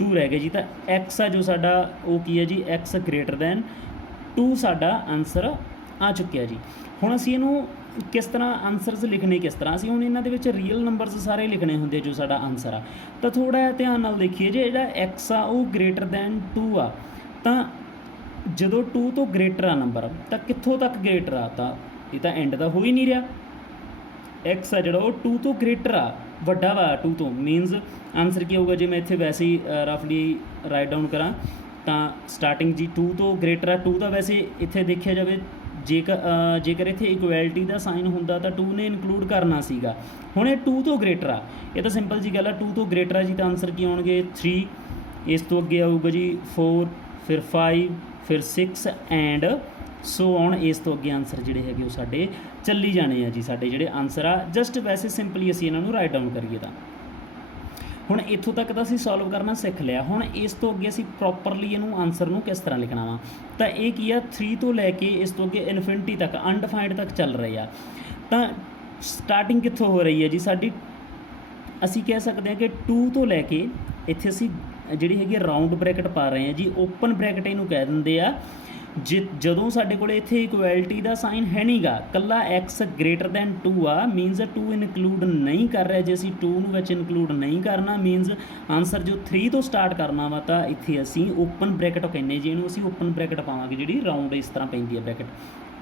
2 ਰਹਿ ਗਿਆ ਜੀ। ਤਾਂ x ਆ ਜੋ ਸਾਡਾ ਉਹ ਕੀ ਹੈ ਜੀ, x ਗ੍ਰੇਟਰ ਦੈਨ 2 ਸਾਡਾ ਆਨਸਰ ਆ ਚੁੱਕਿਆ ਜੀ। ਹੁਣ ਅਸੀਂ ਇਹਨੂੰ ਕਿਸ ਤਰ੍ਹਾਂ ਆਨਸਰਸ ਲਿਖਣੇ, ਕਿਸ ਤਰ੍ਹਾਂ ਅਸੀਂ ਹੁਣ ਇਹਨਾਂ ਦੇ ਵਿੱਚ ਰੀਅਲ ਨੰਬਰਸ ਸਾਰੇ ਲਿਖਣੇ ਹੁੰਦੇ ਜੋ ਸਾਡਾ ਆਨਸਰ ਆ। ਤਾਂ ਥੋੜ੍ਹਾ ਜਿਹਾ ਧਿਆਨ ਨਾਲ ਦੇਖੀਏ, ਜੇ ਜਿਹੜਾ x ਆ ਉਹ ਗ੍ਰੇਟਰ ਦੈਨ 2 ਆ, ਤਾਂ ਜਦੋਂ 2 ਤੋਂ ਗ੍ਰੇਟਰ ਆ ਨੰਬਰ, ਤਾਂ ਕਿੱਥੋਂ ਤੱਕ ਗ੍ਰੇਟਰ ਆ, ਤਾਂ ਇਹ ਤਾਂ ਐਂਡ ਦਾ ਹੋ ਹੀ ਨਹੀਂ ਰਿਹਾ। x ਆ ਜਿਹੜਾ ਉਹ 2 ਤੋਂ ਗ੍ਰੇਟਰ ਆ, ਵੱਡਾ ਵਾ 2 ਤੋਂ, ਮੀਨਸ ਆਨਸਰ ਕੀ ਹੋਊਗਾ, ਜੇ ਮੈਂ ਇੱਥੇ ਵੈਸੇ ਹੀ ਰਫਲੀ ਰਾਈਟ ਡਾਊਨ ਕਰਾਂ ਤਾਂ ਸਟਾਰਟਿੰਗ ਜੀ 2 ਤੋਂ ਗ੍ਰੇਟਰ ਆ। 2 ਤਾਂ ਵੈਸੇ ਇੱਥੇ ਦੇਖਿਆ ਜਾਵੇ ਜੇਕਰ ਇੱਥੇ ਇਕੁਐਲਿਟੀ ਦਾ ਸਾਈਨ ਹੁੰਦਾ ਤਾਂ 2 ਨੇ ਇਨਕਲੂਡ ਕਰਨਾ ਸੀਗਾ, ਹੁਣ ਇਹ 2 ਤੋਂ ਗ੍ਰੇਟਰ ਆ, ਇਹ ਤਾਂ ਸਿੰਪਲ ਜੀ ਗੱਲ ਆ। 2 ਤੋਂ ਗ੍ਰੇਟਰ ਆ ਜੀ, ਤਾਂ ਆਨਸਰ ਕੀ ਆਉਣਗੇ 3, ਇਸ ਤੋਂ ਅੱਗੇ ਆਊਗਾ ਜੀ 4, ਫਿਰ 5, ਫਿਰ 6 ਐਂਡ ਸੋ ਔਨ, ਇਸ ਤੋਂ ਅੱਗੇ ਆਨਸਰ ਜਿਹੜੇ ਹੈਗੇ ਉਹ ਸਾਡੇ ਚੱਲੀ ਜਾਣੇ ਆ ਜੀ, ਸਾਡੇ ਜਿਹੜੇ ਆਨਸਰ ਆ। ਜਸਟ ਵੈਸੇ ਸਿੰਪਲੀ ਅਸੀਂ ਇਹਨਾਂ ਨੂੰ ਰਾਈਟ ਡਾਊਨ ਕਰੀਏ ਤਾਂ ਹੁਣ ਇੱਥੋਂ ਤੱਕ ਤਾਂ ਅਸੀਂ ਸੋਲਵ ਕਰਨਾ ਸਿੱਖ ਲਿਆ। ਹੁਣ ਇਸ ਤੋਂ ਅੱਗੇ ਅਸੀਂ ਪ੍ਰੋਪਰਲੀ ਇਹਨੂੰ ਆਨਸਰ ਨੂੰ ਕਿਸ ਤਰ੍ਹਾਂ ਲਿਖਣਾ ਵਾ, ਤਾਂ ਇਹ ਕੀ ਆ 3 ਤੋਂ ਲੈ ਕੇ ਇਸ ਤੋਂ ਅੱਗੇ ਇਨਫਿਨਿਟੀ ਤੱਕ, ਅਨਡਿਫਾਈਨਡ ਤੱਕ ਚੱਲ ਰਹੇ ਆ। ਤਾਂ ਸਟਾਰਟਿੰਗ ਕਿੱਥੋਂ ਹੋ ਰਹੀ ਹੈ ਜੀ ਸਾਡੀ, ਅਸੀਂ ਕਹਿ ਸਕਦੇ ਹਾਂ ਕਿ 2 ਤੋਂ ਲੈ ਕੇ ਇੱਥੇ ਅਸੀਂ ਜਿਹੜੀ ਹੈਗੀ ਰਾਊਂਡ ਬ੍ਰੈਕਟ ਪਾ ਰਹੇ ਹਾਂ ਜੀ, ਓਪਨ ਬ੍ਰੈਕਟ ਇਹਨੂੰ ਕਹਿ ਦਿੰਦੇ ਆ। ਜਦੋਂ ਸਾਡੇ ਕੋਲ ਇੱਥੇ ਇਕੁਐਲਿਟੀ ਦਾ ਸਾਈਨ ਹੈ ਨਹੀਂਗਾ, ਇਕੱਲਾ x ਗ੍ਰੇਟਰ ਦੈਨ 2 ਆ, ਮੀਨਸ 2 ਇਨਕਲੂਡ ਨਹੀਂ ਕਰ ਰਿਹਾ। ਜੇ ਅਸੀਂ 2 ਨੂੰ ਵਿੱਚ ਇਨਕਲੂਡ ਨਹੀਂ ਕਰਨਾ, ਮੀਨਸ ਆਨਸਰ ਜੋ 3 ਤੋਂ ਸਟਾਰਟ ਕਰਨਾ ਵਾ, ਤਾਂ ਇੱਥੇ ਅਸੀਂ ਓਪਨ ਬ੍ਰੈਕਟ ਕਹਿੰਦੇ ਜੀ ਇਹਨੂੰ, ਅਸੀਂ ਓਪਨ ਬ੍ਰੈਕਟ ਪਾਵਾਂਗੇ ਜਿਹੜੀ ਰਾਊਂਡ ਇਸ ਤਰ੍ਹਾਂ ਪੈਂਦੀ ਹੈ ਬ੍ਰੈਕਟ।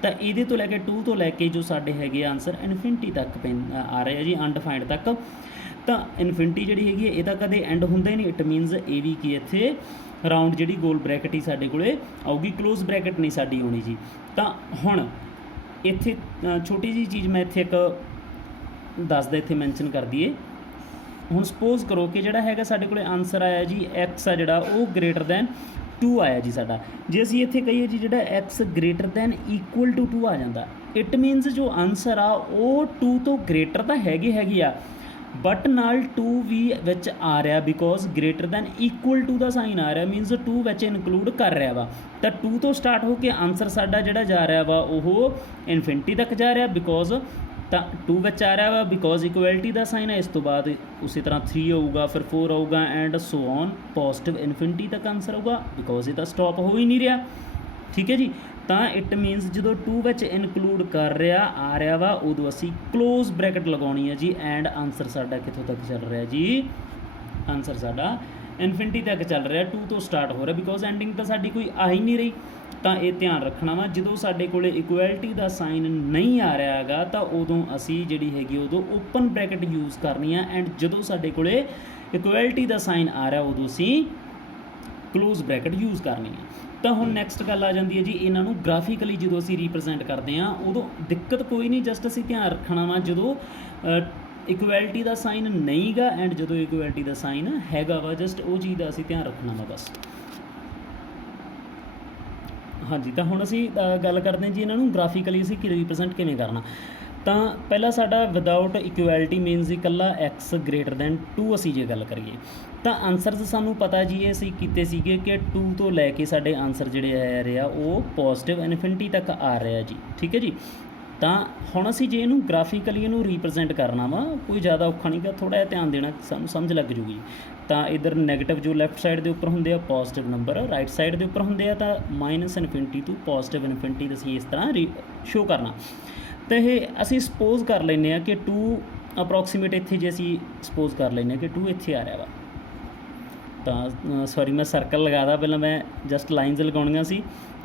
ਤਾਂ ਇਹਦੇ ਤੋਂ ਲੈ ਕੇ 2 ਤੋਂ ਲੈ ਕੇ ਜੋ ਸਾਡੇ ਹੈਗੇ ਆਨਸਰ ਇਨਫਿਨਿਟੀ ਤੱਕ ਆ ਰਹੇ ਆ ਜੀ, ਅਨਡਿਫਾਈਨਡ ਤੱਕ। ਤਾਂ ਇਨਫਿਨਿਟੀ ਜਿਹੜੀ ਹੈਗੀ ਹੈ ਇਹ ਤਾਂ ਕਦੇ ਐਂਡ ਹੁੰਦਾ ਹੀ ਨਹੀਂ, ਇਟ ਮੀਨਸ ਇਹ ਵੀ ਕਿ ਇੱਥੇ ਰਾਊਂਡ ਜਿਹੜੀ ਗੋਲ ਬ੍ਰੈਕਟ ਹੀ ਸਾਡੇ ਕੋਲੇ ਆਊਗੀ, ਕਲੋਜ਼ ਬ੍ਰੈਕਟ ਨਹੀਂ ਸਾਡੀ ਆਉਣੀ ਜੀ। ਤਾਂ ਹੁਣ ਇੱਥੇ ਛੋਟੀ ਜਿਹੀ ਚੀਜ਼ ਮੈਂ ਇੱਥੇ ਇੱਕ ਦੱਸਦਾ, ਇੱਥੇ ਮੈਂਸ਼ਨ ਕਰ ਦਈਏ। ਹੁਣ ਸਪੋਜ਼ ਕਰੋ ਕਿ ਜਿਹੜਾ ਹੈਗਾ ਸਾਡੇ ਕੋਲੇ ਆਨਸਰ ਆਇਆ ਜੀ x ਆ ਜਿਹੜਾ ਉਹ ਗ੍ਰੇਟਰ ਦੈਨ 2 ਆਇਆ ਜੀ ਸਾਡਾ। ਜੇ ਅਸੀਂ ਇੱਥੇ ਕਹੀਏ ਜੀ ਜਿਹੜਾ x greater than equal to 2 ਆ ਜਾਂਦਾ, ਇਟ ਮੀਨਸ ਜੋ ਆਨਸਰ ਆ ਉਹ 2 ਤੋਂ ਗ੍ਰੇਟਰ ਤਾਂ ਹੈਗੀ ਆ, ਬਟ ਨਾਲ 2 ਵੀ ਵਿੱਚ ਆ ਰਿਹਾ, because greater than equal to ਦਾ ਸਾਈਨ ਆ ਰਿਹਾ, ਮੀਨਸ 2 ਵਿੱਚ ਇਨਕਲੂਡ ਕਰ ਰਿਹਾ ਵਾ। ਤਾਂ 2 ਤੋਂ ਸਟਾਰਟ ਹੋ ਕੇ ਆਨਸਰ ਸਾਡਾ ਜਿਹੜਾ ਜਾ ਰਿਹਾ ਵਾ ਉਹ ਇਨਫਿਨਿਟੀ ਤੱਕ ਜਾ ਰਿਹਾ, ਬਿਕੋਜ਼ ਤਾਂ 2 ਵਿੱਚ ਆ ਰਿਹਾ ਵਾ, ਬਿਕੋਜ਼ ਇਕੁਐਲਿਟੀ ਦਾ ਸਾਈਨ ਹੈ। ਇਸ ਤੋਂ ਬਾਅਦ ਉਸੇ ਤਰ੍ਹਾਂ 3 ਆਊਗਾ, ਫਿਰ 4 ਆਊਗਾ and so on, positive infinity ਤੱਕ ਆਨਸਰ ਆਊਗਾ, ਬਿਕੋਜ਼ ਇਹ ਤਾਂ ਸਟਾਪ ਹੋ ਹੀ ਨਹੀਂ ਰਿਹਾ। ਠੀਕ ਹੈ ਜੀ। ਤਾਂ ਇਟ ਮੀਨਸ ਜਦੋਂ 2 ਵਿੱਚ ਇਨਕਲੂਡ ਕਰ ਰਿਹਾ ਆ ਰਿਹਾ ਵਾ ਉਦੋਂ ਅਸੀਂ ਕਲੋਜ਼ ਬ੍ਰੈਕਟ ਲਗਾਉਣੀ ਹੈ ਜੀ। ਐਂਡ ਆਨਸਰ ਸਾਡਾ ਕਿੱਥੋਂ ਤੱਕ ਚੱਲ ਰਿਹਾ ਜੀ? ਆਨਸਰ ਸਾਡਾ ਇਨਫਿਨਿਟੀ ਤੱਕ ਚੱਲ ਰਿਹਾ, 2 ਤੋਂ ਸਟਾਰਟ ਹੋ ਰਿਹਾ, ਬਿਕੋਜ਼ ਐਂਡਿੰਗ ਤਾਂ ਸਾਡੀ ਕੋਈ ਆ ਹੀ ਨਹੀਂ ਰਹੀ। ਤਾਂ ਇਹ ਧਿਆਨ ਰੱਖਣਾ ਵਾ, ਜਦੋਂ ਸਾਡੇ ਕੋਲ ਇਕੁਐਲਿਟੀ ਦਾ ਸਾਈਨ ਨਹੀਂ ਆ ਰਿਹਾ ਹੈਗਾ ਤਾਂ ਉਦੋਂ ਅਸੀਂ ਜਿਹੜੀ ਹੈਗੀ ਉਦੋਂ ਓਪਨ ਬ੍ਰੈਕਟ ਯੂਜ਼ ਕਰਨੀ ਆ। ਐਂਡ ਜਦੋਂ ਸਾਡੇ ਕੋਲ ਇਕੁਐਲਿਟੀ ਦਾ ਸਾਈਨ ਆ ਰਿਹਾ ਉਦੋਂ ਅਸੀਂ ਕਲੋਜ਼ ਬ੍ਰੈਕਟ ਯੂਜ਼ ਕਰਨੀ ਆ। ਤਾਂ ਹੁਣ ਨੈਕਸਟ ਗੱਲ ਆ ਜਾਂਦੀ ਹੈ ਜੀ, ਇਹਨਾਂ ਨੂੰ ਗ੍ਰਾਫਿਕਲੀ ਜਦੋਂ ਅਸੀਂ ਰੀਪ੍ਰਜੈਂਟ ਕਰਦੇ ਹਾਂ ਉਦੋਂ ਦਿੱਕਤ ਕੋਈ ਨਹੀਂ, ਜਸਟ ਅਸੀਂ ਧਿਆਨ ਰੱਖਣਾ ਵਾ ਜਦੋਂ ਇਕੁਐਲਿਟੀ ਦਾ ਸਾਈਨ ਨਹੀਂ ਗਾ ਐਂਡ ਜਦੋਂ ਇਕੁਐਲਿਟੀ ਦਾ ਸਾਈਨ ਹੈਗਾ ਵਾ, ਜਸਟ ਉਹ ਚੀਜ਼ ਦਾ ਅਸੀਂ ਧਿਆਨ ਰੱਖਣਾ ਵਾ ਬਸ। ਹਾਂਜੀ, ਤਾਂ ਹੁਣ ਅਸੀਂ ਗੱਲ ਕਰਦੇ ਹਾਂ ਜੀ ਇਹਨਾਂ ਨੂੰ ਗ੍ਰਾਫਿਕਲੀ ਅਸੀਂ ਰੀਪ੍ਰਜੈਂਟ ਕਿਵੇਂ ਕਰਨਾ। ਤਾਂ ਪਹਿਲਾਂ ਸਾਡਾ ਵਿਦਆਊਟ ਇਕੁਐਲਿਟੀ ਮੀਨਸ ਇਕੱਲਾ x ਗ੍ਰੇਟਰ ਦੈਨ 2 ਅਸੀਂ ਜੇ ਗੱਲ ਕਰੀਏ ਤਾਂ ਆਨਸਰਸ ਸਾਨੂੰ ਪਤਾ ਜੀ ਇਹ ਅਸੀਂ ਕੀਤੇ ਸੀਗੇ ਕਿ 2 ਤੋਂ ਲੈ ਕੇ ਸਾਡੇ ਆਨਸਰ ਜਿਹੜੇ ਆ ਰਹੇ ਆ ਉਹ ਪੋਜ਼ਿਟਿਵ ਇਨਫਿਨਿਟੀ ਤੱਕ ਆ ਰਿਹਾ ਜੀ। ਠੀਕ ਹੈ ਜੀ। ਤਾਂ ਹੁਣ ਅਸੀਂ ਜੇ ਇਹਨੂੰ ਗ੍ਰਾਫਿਕਲੀ ਇਹਨੂੰ ਰੀਪ੍ਰਜੈਂਟ ਕਰਨਾ ਵਾ, ਕੋਈ ਜ਼ਿਆਦਾ ਔਖਾ ਨਹੀਂ ਗਾ, ਥੋੜ੍ਹਾ ਜਿਹਾ ਧਿਆਨ ਦੇਣਾ, ਸਾਨੂੰ ਸਮਝ ਲੱਗ ਜੂਗੀ। ਤਾਂ ਇੱਧਰ ਨੈਗੇਟਿਵ ਜੋ ਲੈਫਟ ਸਾਈਡ ਦੇ ਉੱਪਰ ਹੁੰਦੇ ਆ ਪੋਜ਼ਿਟਿਵ ਨੰਬਰ, ਰਾਈਟ ਸਾਈਡ ਦੇ ਉੱਪਰ ਹੁੰਦੇ ਆ ਤਾਂ ਮਾਈਨਸ ਇਨਫਿਨਿਟੀ ਤੋਂ ਪੋਜ਼ਿਟਿਵ ਇਨਫਿਨਿਟੀ ਅਸੀਂ ਇਸ ਤਰ੍ਹਾਂ ਸ਼ੋ ਕਰਨਾ। ਤਾਂ ਇਹ ਅਸੀਂ ਸਪੋਜ਼ ਕਰ ਲੈਂਦੇ ਹਾਂ ਕਿ 2 ਅਪਰੋਕਸੀਮੇਟ ਇੱਥੇ ਜੇ ਅਸੀਂ ਸਪੋਜ਼ ਕਰ ਲੈਂਦੇ ਹਾਂ ਕਿ 2 ਇੱਥੇ ਆ ਰਿਹਾ ਵਾ। ਤਾਂ ਸੌਰੀ ਮੈਂ ਸਰਕਲ ਲਗਾਦਾ, ਪਹਿਲਾਂ ਮੈਂ ਜਸਟ ਲਾਈਨਸ ਲਗਾਉਣੀਆਂ ਸੀ।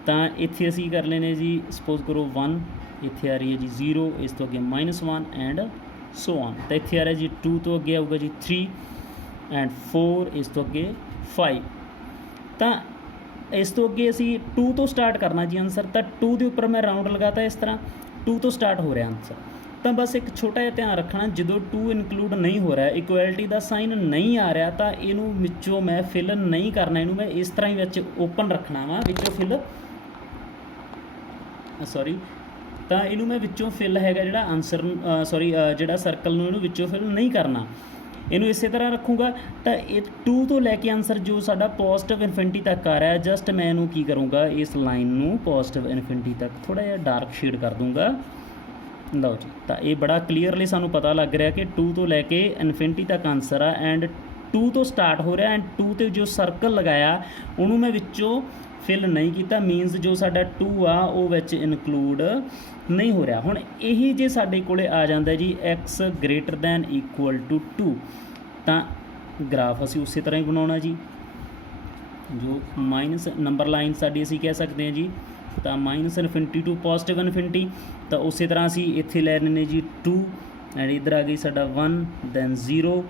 ਤਾਂ ਇੱਥੇ ਅਸੀਂ ਕਰ ਲੈਂਦੇ ਜੀ, ਸਪੋਜ਼ ਕਰੋ 1 ਇੱਥੇ ਆ ਰਹੀ ਹੈ ਜੀ 0, ਇਸ ਤੋਂ ਅੱਗੇ -1 ਐਂਡ ਸੋ ਔਨ। ਤਾਂ ਇੱਥੇ ਆ ਰਿਹਾ ਜੀ 2 ਤੋਂ ਅੱਗੇ ਆਊਗਾ ਜੀ 3 ਐਂਡ 4, ਇਸ ਤੋਂ ਅੱਗੇ 5। ਤਾਂ ਇਸ ਤੋਂ ਅੱਗੇ ਅਸੀਂ 2 ਤੋਂ ਸਟਾਰਟ ਕਰਨਾ ਜੀ ਆਨਸਰ। ਤਾਂ 2 ਦੇ ਉੱਪਰ ਮੈਂ ਰਾਊਂਡ ਲਗਾਤਾ ਇਸ ਤਰ੍ਹਾਂ, 2 ਤੋਂ ਸਟਾਰਟ ਹੋ ਰਿਹਾ ਆਨਸਰ। ਤਾਂ ਬਸ ਇੱਕ ਛੋਟਾ ਜਿਹਾ ਧਿਆਨ ਰੱਖਣਾ, ਜਦੋਂ 2 ਇਨਕਲੂਡ ਨਹੀਂ ਹੋ ਰਿਹਾ, ਇਕੁਐਲਿਟੀ ਦਾ ਸਾਈਨ ਨਹੀਂ ਆ ਰਿਹਾ ਤਾਂ ਇਹਨੂੰ ਵਿੱਚੋਂ ਮੈਂ ਫਿਲ ਨਹੀਂ ਕਰਨਾ, ਇਹਨੂੰ ਮੈਂ ਇਸ ਤਰ੍ਹਾਂ ਹੀ ਵਿੱਚ ਓਪਨ ਰੱਖਣਾ ਵਾ, ਵਿੱਚੋਂ ਫਿਲ ਤਾਂ ਇਹਨੂੰ ਮੈਂ ਵਿੱਚੋਂ ਫਿਲ ਹੈਗਾ ਜਿਹੜਾ ਆਨਸਰ ਜਿਹੜਾ ਸਰਕਲ ਨੂੰ ਇਹਨੂੰ ਵਿੱਚੋਂ ਫਿਲ ਨਹੀਂ ਕਰਨਾ, ਇਹਨੂੰ ਇਸੇ ਤਰ੍ਹਾਂ ਰੱਖੂੰਗਾ। ਤਾਂ ਇਹ 2 ਤੋਂ ਲੈ ਕੇ ਆਨਸਰ ਜੋ ਸਾਡਾ ਪੋਜ਼ਿਟਿਵ ਇਨਫਿਨਿਟੀ ਤੱਕ ਆ ਰਿਹਾ, ਜਸਟ ਮੈਂ ਇਹਨੂੰ ਕੀ ਕਰੂੰਗਾ, ਇਸ ਲਾਈਨ ਨੂੰ ਪੋਜ਼ਿਟਿਵ ਇਨਫਿਨਿਟੀ ਤੱਕ ਥੋੜ੍ਹਾ ਜਿਹਾ ਡਾਰਕ ਸ਼ੇਡ ਕਰ ਦੂੰਗਾ। ਲਓ ਜੀ, ਤਾਂ ਇਹ ਬੜਾ ਕਲੀਅਰਲੀ ਸਾਨੂੰ ਪਤਾ ਲੱਗ ਰਿਹਾ ਕਿ 2 ਤੋਂ ਲੈ ਕੇ ਇਨਫਿਨਿਟੀ ਤੱਕ ਆਨਸਰ ਆ ਐਂਡ 2 ਤੋਂ ਸਟਾਰਟ ਹੋ ਰਿਹਾ ਐਂਡ 2 'ਤੇ ਜੋ ਸਰਕਲ ਲਗਾਇਆ ਉਹਨੂੰ ਮੈਂ ਵਿੱਚੋਂ ਫਿਲ ਨਹੀਂ ਕੀਤਾ, ਮੀਨਸ ਜੋ ਸਾਡਾ 2 ਆ ਉਹ ਵਿੱਚ ਇਨਕਲੂਡ ਨਹੀਂ ਹੋ ਰਿਹਾ। ਹੁਣ ਇਹੀ ਜੇ ਸਾਡੇ ਕੋਲ ਆ ਜਾਂਦਾ ਜੀ x greater than equal to 2, ਤਾਂ ਗ੍ਰਾਫ ਅਸੀਂ ਉਸੇ ਤਰ੍ਹਾਂ ਹੀ ਬਣਾਉਣਾ ਜੀ। ਜੋ ਮਾਈਨਸ ਨੰਬਰ ਲਾਈਨ ਸਾਡੀ ਅਸੀਂ ਕਹਿ ਸਕਦੇ ਹਾਂ ਜੀ, ਤਾਂ minus infinity to positive infinity. ਤਾਂ ਉਸੇ ਤਰ੍ਹਾਂ ਅਸੀਂ ਇੱਥੇ ਲੈ ਲੈਂਦੇ ਜੀ 2 ਐਂਡ ਇੱਧਰ ਆ ਗਈ ਸਾਡਾ 1 than 0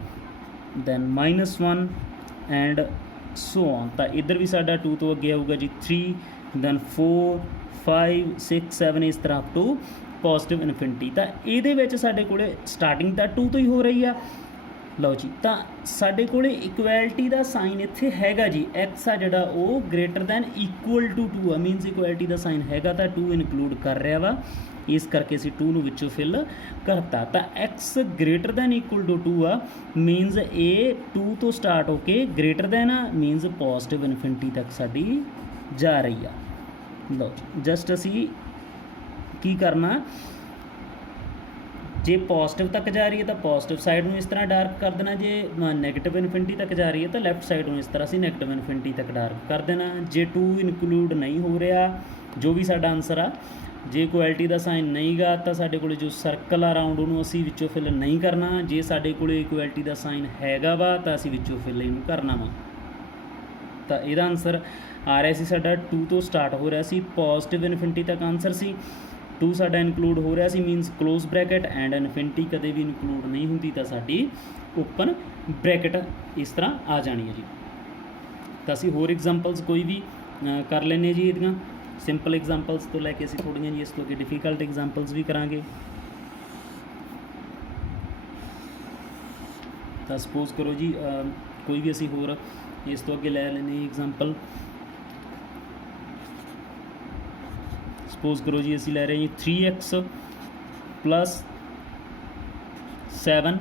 than -1 and so on. ਤਾਂ ਇੱਧਰ ਵੀ ਸਾਡਾ 2 ਤੋਂ ਅੱਗੇ ਆਊਗਾ ਜੀ 3 ਦੈਨ 4 5 6 7 ਇਸ ਤਰ੍ਹਾਂ ਅਪ ਟੂ ਪੋਜ਼ਿਟਿਵ ਇਨਫਿਨਿਟੀ। ਤਾਂ ਇਹਦੇ ਵਿੱਚ ਸਾਡੇ ਕੋਲ ਸਟਾਰਟਿੰਗ ਤਾਂ 2 ਤੋਂ ਹੀ ਹੋ ਰਹੀ ਆ। ਲਓ ਜੀ, ਤਾਂ ਸਾਡੇ ਕੋਲ ਇਕੁਐਲਿਟੀ ਦਾ ਸਾਈਨ ਇੱਥੇ ਹੈਗਾ ਜੀ, x ਆ ਜਿਹੜਾ ਉਹ ਗ੍ਰੇਟਰ ਦੈਨ ਇਕੁਅਲ ਟੂ 2 ਆ, ਮੀਨਸ ਇਕੁਐਲਿਟੀ ਦਾ ਸਾਈਨ ਹੈਗਾ ਤਾਂ 2 ਇਨਕਲੂਡ ਕਰ ਰਿਹਾ ਵਾ, ਇਸ ਕਰਕੇ ਅਸੀਂ 2 ਨੂੰ ਵਿੱਚੋਂ ਫਿਲ ਕਰਤਾ। ਤਾਂ x greater than equal to 2 ਆ, ਮੀਨਸ ਇਹ 2 ਤੋਂ ਸਟਾਰਟ ਹੋ ਕੇ ਗ੍ਰੇਟਰ ਦੈਨ ਆ, ਮੀਨਸ ਪੋਜ਼ਿਟਿਵ ਇਨਫਿਨਿਟੀ ਤੱਕ ਸਾਡੀ ਜਾ ਰਹੀ ਆ। ਲਓ ਜੀ, ਜਸਟ ਅਸੀਂ ਕੀ ਕਰਨਾ, ਜੇ ਪੋਜ਼ਿਟਿਵ ਤੱਕ ਜਾ ਰਹੀ ਹੈ ਤਾਂ ਪੋਜ਼ਿਟਿਵ ਸਾਈਡ ਨੂੰ ਇਸ ਤਰ੍ਹਾਂ ਡਾਰਕ ਕਰ ਦੇਣਾ, ਜੇ ਨੈਗੇਟਿਵ ਇਨਫਿਨਿਟੀ ਤੱਕ ਜਾ ਰਹੀ ਹੈ ਤਾਂ ਲੈਫਟ ਸਾਈਡ ਨੂੰ ਇਸ ਤਰ੍ਹਾਂ ਅਸੀਂ ਨੈਗੇਟਿਵ ਇਨਫਿਨਿਟੀ ਤੱਕ ਡਾਰਕ ਕਰ ਦੇਣਾ। ਜੇ 2 ਇਨਕਲੂਡ ਨਹੀਂ ਹੋ ਰਿਹਾ, ਜੋ ਵੀ ਸਾਡਾ ਆਨਸਰ ਆ, ਜੇ ਇਕੁਐਲਿਟੀ ਦਾ ਸਾਈਨ ਨਹੀਂ ਗਾ ਤਾਂ ਸਾਡੇ ਕੋਲ ਜੋ ਸਰਕਲ ਆ ਰਾਊਂਡ ਉਹਨੂੰ ਅਸੀਂ ਵਿੱਚੋਂ ਫਿਲ ਨਹੀਂ ਕਰਨਾ। ਜੇ ਸਾਡੇ ਕੋਲ ਇਕੁਐਲਿਟੀ ਦਾ ਸਾਈਨ ਹੈਗਾ ਵਾ ਤਾਂ ਅਸੀਂ ਵਿੱਚੋਂ ਫਿਲ ਇਹਨੂੰ ਕਰਨਾ ਵਾ। ਤਾਂ ਇਹਦਾ ਆਨਸਰ ਆ ਰਿਹਾ ਸੀ ਸਾਡਾ 2 ਤੋਂ ਸਟਾਰਟ ਹੋ ਰਿਹਾ ਸੀ, ਪੋਜ਼ਿਟਿਵ ਇਨਫਿਨਿਟੀ ਤੱਕ ਆਨਸਰ ਸੀ, 2 ਸਾਡਾ ਇਨਕਲੂਡ ਹੋ ਰਿਹਾ ਸੀ, means close bracket and infinity ਕਦੇ ਵੀ ਇਨਕਲੂਡ ਨਹੀਂ ਹੁੰਦੀ ਤਾਂ ਸਾਡੀ ਓਪਨ ਬ੍ਰੈਕਟ ਇਸ ਤਰ੍ਹਾਂ ਆ ਜਾਣੀ ਹੈ ਜੀ। ਤਾਂ ਅਸੀਂ ਹੋਰ ਐਗਜ਼ਾਮਪਲਸ ਕੋਈ ਵੀ ਕਰ ਲੈਂਦੇ ਜੀ, ਇਹਦੀਆਂ ਸਿੰਪਲ ਐਗਜ਼ਾਮਪਲਸ ਤੋਂ ਲੈ ਕੇ ਅਸੀਂ ਥੋੜ੍ਹੀਆਂ ਜੀ ਇਸ ਤੋਂ ਅੱਗੇ ਡਿਫੀਕਲਟ ਐਗਜ਼ਾਮਪਲਸ ਵੀ ਕਰਾਂਗੇ। ਤਾਂ ਸਪੋਜ਼ ਕਰੋ ਜੀ ਕੋਈ ਵੀ ਅਸੀਂ ਹੋਰ ਇਸ ਤੋਂ ਅੱਗੇ ਲੈ ਲੈਂਦੇ ਐਗਜ਼ਾਮਪਲ। ਸਪੋਜ਼ ਕਰੋ ਜੀ ਅਸੀਂ ਲੈ ਰਹੇ ਜੀ 3x + 7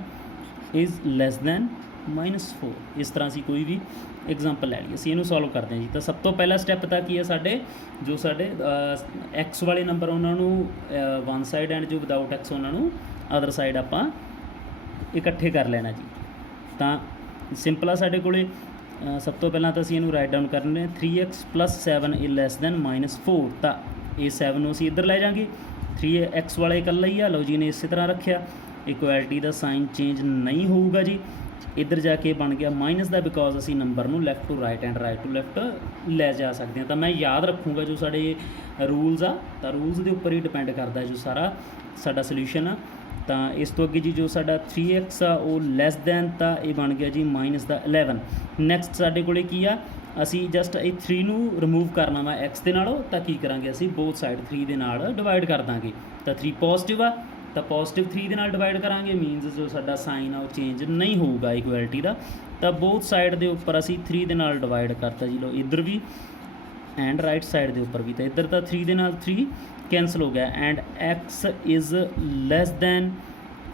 ਇਜ਼ ਲੈਸ ਦੈਨ -4। ਇਸ ਤਰ੍ਹਾਂ ਅਸੀਂ ਕੋਈ ਵੀ ਐਗਜ਼ਾਮਪਲ ਲੈ ਲਈਏ, ਅਸੀਂ ਇਹਨੂੰ ਸੋਲਵ ਕਰਦੇ ਹਾਂ ਜੀ। ਤਾਂ ਸਭ ਤੋਂ ਪਹਿਲਾ ਸਟੈਪ ਤਾਂ ਕੀ ਹੈ, ਸਾਡੇ x ਵਾਲੇ ਨੰਬਰ ਉਹਨਾਂ ਨੂੰ ਵਨ ਸਾਈਡ ਐਂਡ ਜੋ ਵਿਦਆਊਟ x ਉਹਨਾਂ ਨੂੰ ਅਦਰ ਸਾਈਡ ਆਪਾਂ ਇਕੱਠੇ ਕਰ ਲੈਣਾ ਜੀ। ਤਾਂ ਸਿੰਪਲ ਆ ਸਾਡੇ ਕੋਲੇ, ਸਭ ਤੋਂ ਪਹਿਲਾਂ ਤਾਂ ਅਸੀਂ ਇਹਨੂੰ ਰਾਈਟ ਡਾਊਨ ਕਰਨੇ 3x + 7 ਇਜ਼ ਲੈਸ ਦੈਨ -4। ਤਾਂ ਇਹ 7 ਨੂੰ ਅਸੀਂ ਇੱਧਰ ਲੈ ਜਾਵਾਂਗੇ, 3x ਵਾਲਾ ਇਕੱਲਾ ਹੀ ਆ। ਲਓ ਜੀ ਇਹਨੇ ਇਸੇ ਤਰ੍ਹਾਂ ਰੱਖਿਆ, ਇਕੁਐਲਿਟੀ ਦਾ ਸਾਈਨ ਚੇਂਜ ਨਹੀਂ ਹੋਊਗਾ ਜੀ। ਇੱਧਰ ਜਾ ਕੇ ਬਣ ਗਿਆ ਮਾਈਨਸ ਦਾ, ਬਿਕੋਜ਼ ਅਸੀਂ ਨੰਬਰ ਨੂੰ left to right and right to left ਲੈ ਜਾ ਸਕਦੇ ਹਾਂ। ਤਾਂ ਮੈਂ ਯਾਦ ਰੱਖੂੰਗਾ ਜੋ ਸਾਡੇ ਰੂਲਸ ਆ, ਤਾਂ ਰੂਲਸ ਦੇ ਉੱਪਰ ਹੀ ਡਿਪੈਂਡ ਕਰਦਾ ਜੋ ਸਾਰਾ ਸਾਡਾ ਸੋਲਿਊਸ਼ਨ ਆ। ਤਾਂ ਇਸ ਤੋਂ ਅੱਗੇ ਜੀ ਜੋ ਸਾਡਾ 3x ਆ ਉਹ ਲੈਸ ਦੈਨ, ਤਾਂ ਇਹ ਬਣ ਗਿਆ ਜੀ ਮਾਈਨਸ ਦਾ 11। ਨੈਕਸਟ ਸਾਡੇ ਕੋਲੇ ਕੀ ਆ, ਅਸੀਂ ਜਸਟ ਇਹ 3 ਨੂੰ ਰਿਮੂਵ ਕਰਨਾ ਵਾ x ਦੇ ਨਾਲੋਂ, ਤਾਂ ਕੀ ਕਰਾਂਗੇ ਅਸੀਂ ਬੋਥ ਸਾਈਡ 3 ਦੇ ਨਾਲ ਡਿਵਾਈਡ ਕਰ ਦਾਂਗੇ। ਤਾਂ 3 ਪੋਜ਼ਿਟਿਵ ਆ, ਤਾਂ ਪੋਜ਼ਿਟਿਵ 3 ਦੇ ਨਾਲ ਡਿਵਾਈਡ ਕਰਾਂਗੇ, ਮੀਨਸ ਜੋ ਸਾਡਾ ਸਾਈਨ ਆ ਉਹ ਚੇਂਜ ਨਹੀਂ ਹੋਊਗਾ ਇਕੁਐਲਿਟੀ ਦਾ। ਤਾਂ ਬੋਥ ਸਾਈਡ ਦੇ ਉੱਪਰ ਅਸੀਂ 3 ਦੇ ਨਾਲ ਡਿਵਾਈਡ ਕਰਤਾ ਜੀ। ਲਓ ਇੱਧਰ ਵੀ ਐਂਡ ਰਾਈਟ ਸਾਈਡ ਦੇ ਉੱਪਰ ਵੀ, ਤਾਂ ਇੱਧਰ ਤਾਂ 3 ਦੇ ਨਾਲ 3 ਕੈਂਸਲ ਹੋ ਗਿਆ। And x is less then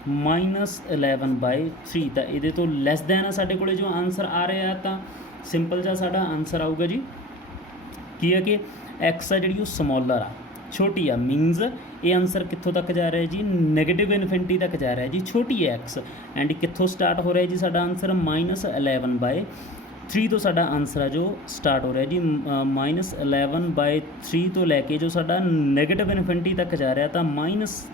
-11/3, ਤਾਂ ਇਹਦੇ ਤੋਂ ਲੈਸ ਦੈਨ ਆ ਸਾਡੇ ਕੋਲੇ ਜੋ ਆਨਸਰ ਆ ਰਿਹਾ। ਤਾਂ ਸਿੰਪਲ ਜਿਹਾ ਸਾਡਾ ਆਨਸਰ ਆਊਗਾ ਜੀ ਕੀ ਹੈ ਕਿ x ਆ ਜਿਹੜੀ ਉਹ ਸਮੋਲਰ ਆ, ਛੋਟੀ ਆ, ਮੀਨਸ ਇਹ ਆਨਸਰ ਕਿੱਥੋਂ ਤੱਕ ਜਾ ਰਿਹਾ ਜੀ, ਨੈਗੇਟਿਵ ਇਨਫਿਨਿਟੀ ਤੱਕ ਜਾ ਰਿਹਾ ਜੀ, ਛੋਟੀ ਹੈ x। ਐਂਡ ਕਿੱਥੋਂ ਸਟਾਰਟ ਹੋ ਰਿਹਾ ਜੀ ਸਾਡਾ ਆਨਸਰ, -11/3 ਤੋਂ ਸਾਡਾ ਆਨਸਰ ਆ ਜੋ ਸਟਾਰਟ ਹੋ ਰਿਹਾ ਜੀ। -11/3 ਤੋਂ ਲੈ ਕੇ ਜੋ ਸਾਡਾ ਨੈਗੇਟਿਵ ਇਨਫਿਨਿਟੀ ਤੱਕ ਜਾ ਰਿਹਾ, ਤਾਂ ਮਾਈਨਸ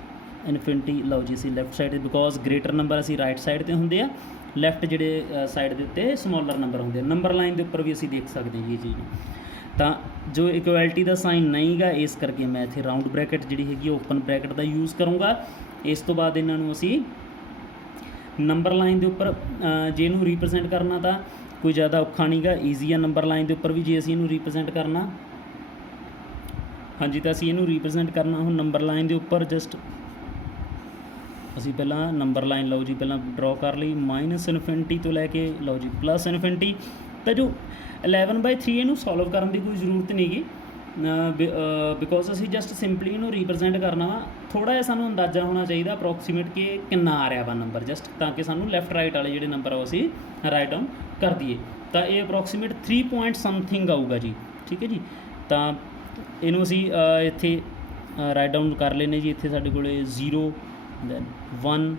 ਇਨਫਿਨਿਟੀ। ਲਓ ਜੀ ਅਸੀਂ left side, because greater number ਅਸੀਂ ਰਾਈਟ ਸਾਈਡ 'ਤੇ ਹੁੰਦੇ ਆ, ਲੈਫਟ ਜਿਹੜੇ ਸਾਈਡ ਦੇ ਉੱਤੇ ਸਮੋਲਰ ਨੰਬਰ ਹੁੰਦੇ ਆ। ਨੰਬਰ ਲਾਈਨ ਦੇ ਉੱਪਰ ਵੀ ਅਸੀਂ ਦੇਖ ਸਕਦੇ ਜੀ ਇਹ ਚੀਜ਼ ਨੂੰ। ਤਾਂ ਜੋ ਇਕੁਐਲਿਟੀ ਦਾ ਸਾਈਨ ਨਹੀਂ ਗਾ, ਇਸ ਕਰਕੇ ਮੈਂ ਇੱਥੇ ਰਾਊਂਡ ਬ੍ਰੈਕਟ ਜਿਹੜੀ ਹੈਗੀ ਓਪਨ ਬ੍ਰੈਕਟ ਦਾ ਯੂਜ਼ ਕਰੂੰਗਾ। ਇਸ ਤੋਂ ਬਾਅਦ ਇਹਨਾਂ ਨੂੰ ਅਸੀਂ ਨੰਬਰ ਲਾਈਨ ਦੇ ਉੱਪਰ ਜੇ ਇਹਨੂੰ ਰੀਪ੍ਰਜੈਂਟ ਕਰਨਾ ਤਾਂ ਕੋਈ ਜ਼ਿਆਦਾ ਔਖਾ ਨਹੀਂ ਗਾ, ਈਜ਼ੀ ਆ। ਨੰਬਰ ਲਾਈਨ ਦੇ ਉੱਪਰ ਵੀ ਜੇ ਅਸੀਂ ਇਹਨੂੰ ਰੀਪ੍ਰਜੈਂਟ ਕਰਨਾ, ਹਾਂਜੀ, ਤਾਂ ਅਸੀਂ ਇਹਨੂੰ ਰੀਪ੍ਰਜੈਂਟ ਕਰਨਾ ਹੁਣ ਨੰਬਰ ਲਾਈਨ ਦੇ ਉੱਪਰ। ਜਸਟ ਅਸੀਂ ਪਹਿਲਾਂ ਨੰਬਰ ਲਾਈਨ ਲਓ ਜੀ ਪਹਿਲਾਂ ਡਰੋ ਕਰ ਲਈ, -ਇਨਫਿਨਿਟੀ ਤੋਂ ਲੈ ਕੇ ਲਓ ਜੀ +ਇਨਫਿਨਿਟੀ। ਤਾਂ ਜੋ 11/3 ਇਹਨੂੰ ਸੋਲਵ ਕਰਨ ਦੀ ਕੋਈ ਜ਼ਰੂਰਤ ਨਹੀਂ ਗੀ, ਬਿਕੋਜ਼ ਅਸੀਂ ਜਸਟ ਸਿੰਪਲੀ ਇਹਨੂੰ ਰੀਪ੍ਰਜੈਂਟ ਕਰਨਾ ਵਾ। ਥੋੜ੍ਹਾ ਜਿਹਾ ਸਾਨੂੰ ਅੰਦਾਜ਼ਾ ਹੋਣਾ ਚਾਹੀਦਾ ਅਪਰੋਕਸੀਮੇਟ ਕਿ ਕਿੰਨਾ ਆ ਰਿਹਾ ਵਾ ਨੰਬਰ, ਜਸਟ ਤਾਂ ਕਿ ਸਾਨੂੰ ਲੈਫਟ ਰਾਈਟ ਵਾਲੇ ਜਿਹੜੇ ਨੰਬਰ ਆ ਉਹ ਅਸੀਂ ਰਾਈਟ ਡਾਊਨ ਕਰ ਦਈਏ। ਤਾਂ ਇਹ ਅਪਰੋਕਸੀਮੇਟ 3 ਪੁਆਇੰਟ ਸਮਥਿੰਗ ਆਊਗਾ ਜੀ, ਠੀਕ ਹੈ ਜੀ। ਤਾਂ ਇਹਨੂੰ ਅਸੀਂ ਇੱਥੇ ਰਾਈਟ ਡਾਊਨ ਕਰ ਲੈਂਦੇ ਜੀ। ਇੱਥੇ ਸਾਡੇ ਕੋਲ 0 ਦੈਨ 1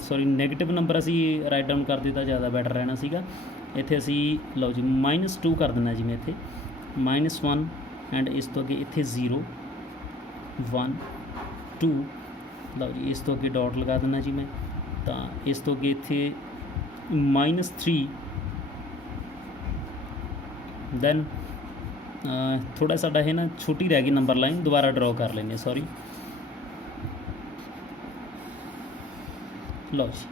ਸੌਰੀ ਨੈਗੇਟਿਵ ਨੰਬਰ ਅਸੀਂ ਰਾਈਟ ਡਾਊਨ ਕਰ ਦਿੱਤਾ, ਜ਼ਿਆਦਾ ਬੈਟਰ ਰਹਿਣਾ ਸੀਗਾ। ਇੱਥੇ ਅਸੀਂ ਲਓ ਜੀ -2 ਕਰ ਦਿੰਦਾ ਜੀ ਮੈਂ ਇੱਥੇ, -1 ਐਂਡ ਇਸ ਤੋਂ ਅੱਗੇ ਇੱਥੇ 0 1 2 ਲਓ ਜੀ ਇਸ ਤੋਂ ਅੱਗੇ ਡਾਟ ਲਗਾ ਦਿੰਦਾ ਜੀ ਮੈਂ। ਤਾਂ ਇਸ ਤੋਂ ਅੱਗੇ ਇੱਥੇ -3 ਦੈਨ ਥੋੜ੍ਹਾ ਸਾਡਾ ਇਹ ਨਾ ਛੋਟੀ ਰਹਿ ਗਈ ਨੰਬਰ ਲਾਈਨ, ਦੁਬਾਰਾ ਡਰੋ ਕਰ ਲੈਂਦੇ ਸੌਰੀ। ਲਓ ਜੀ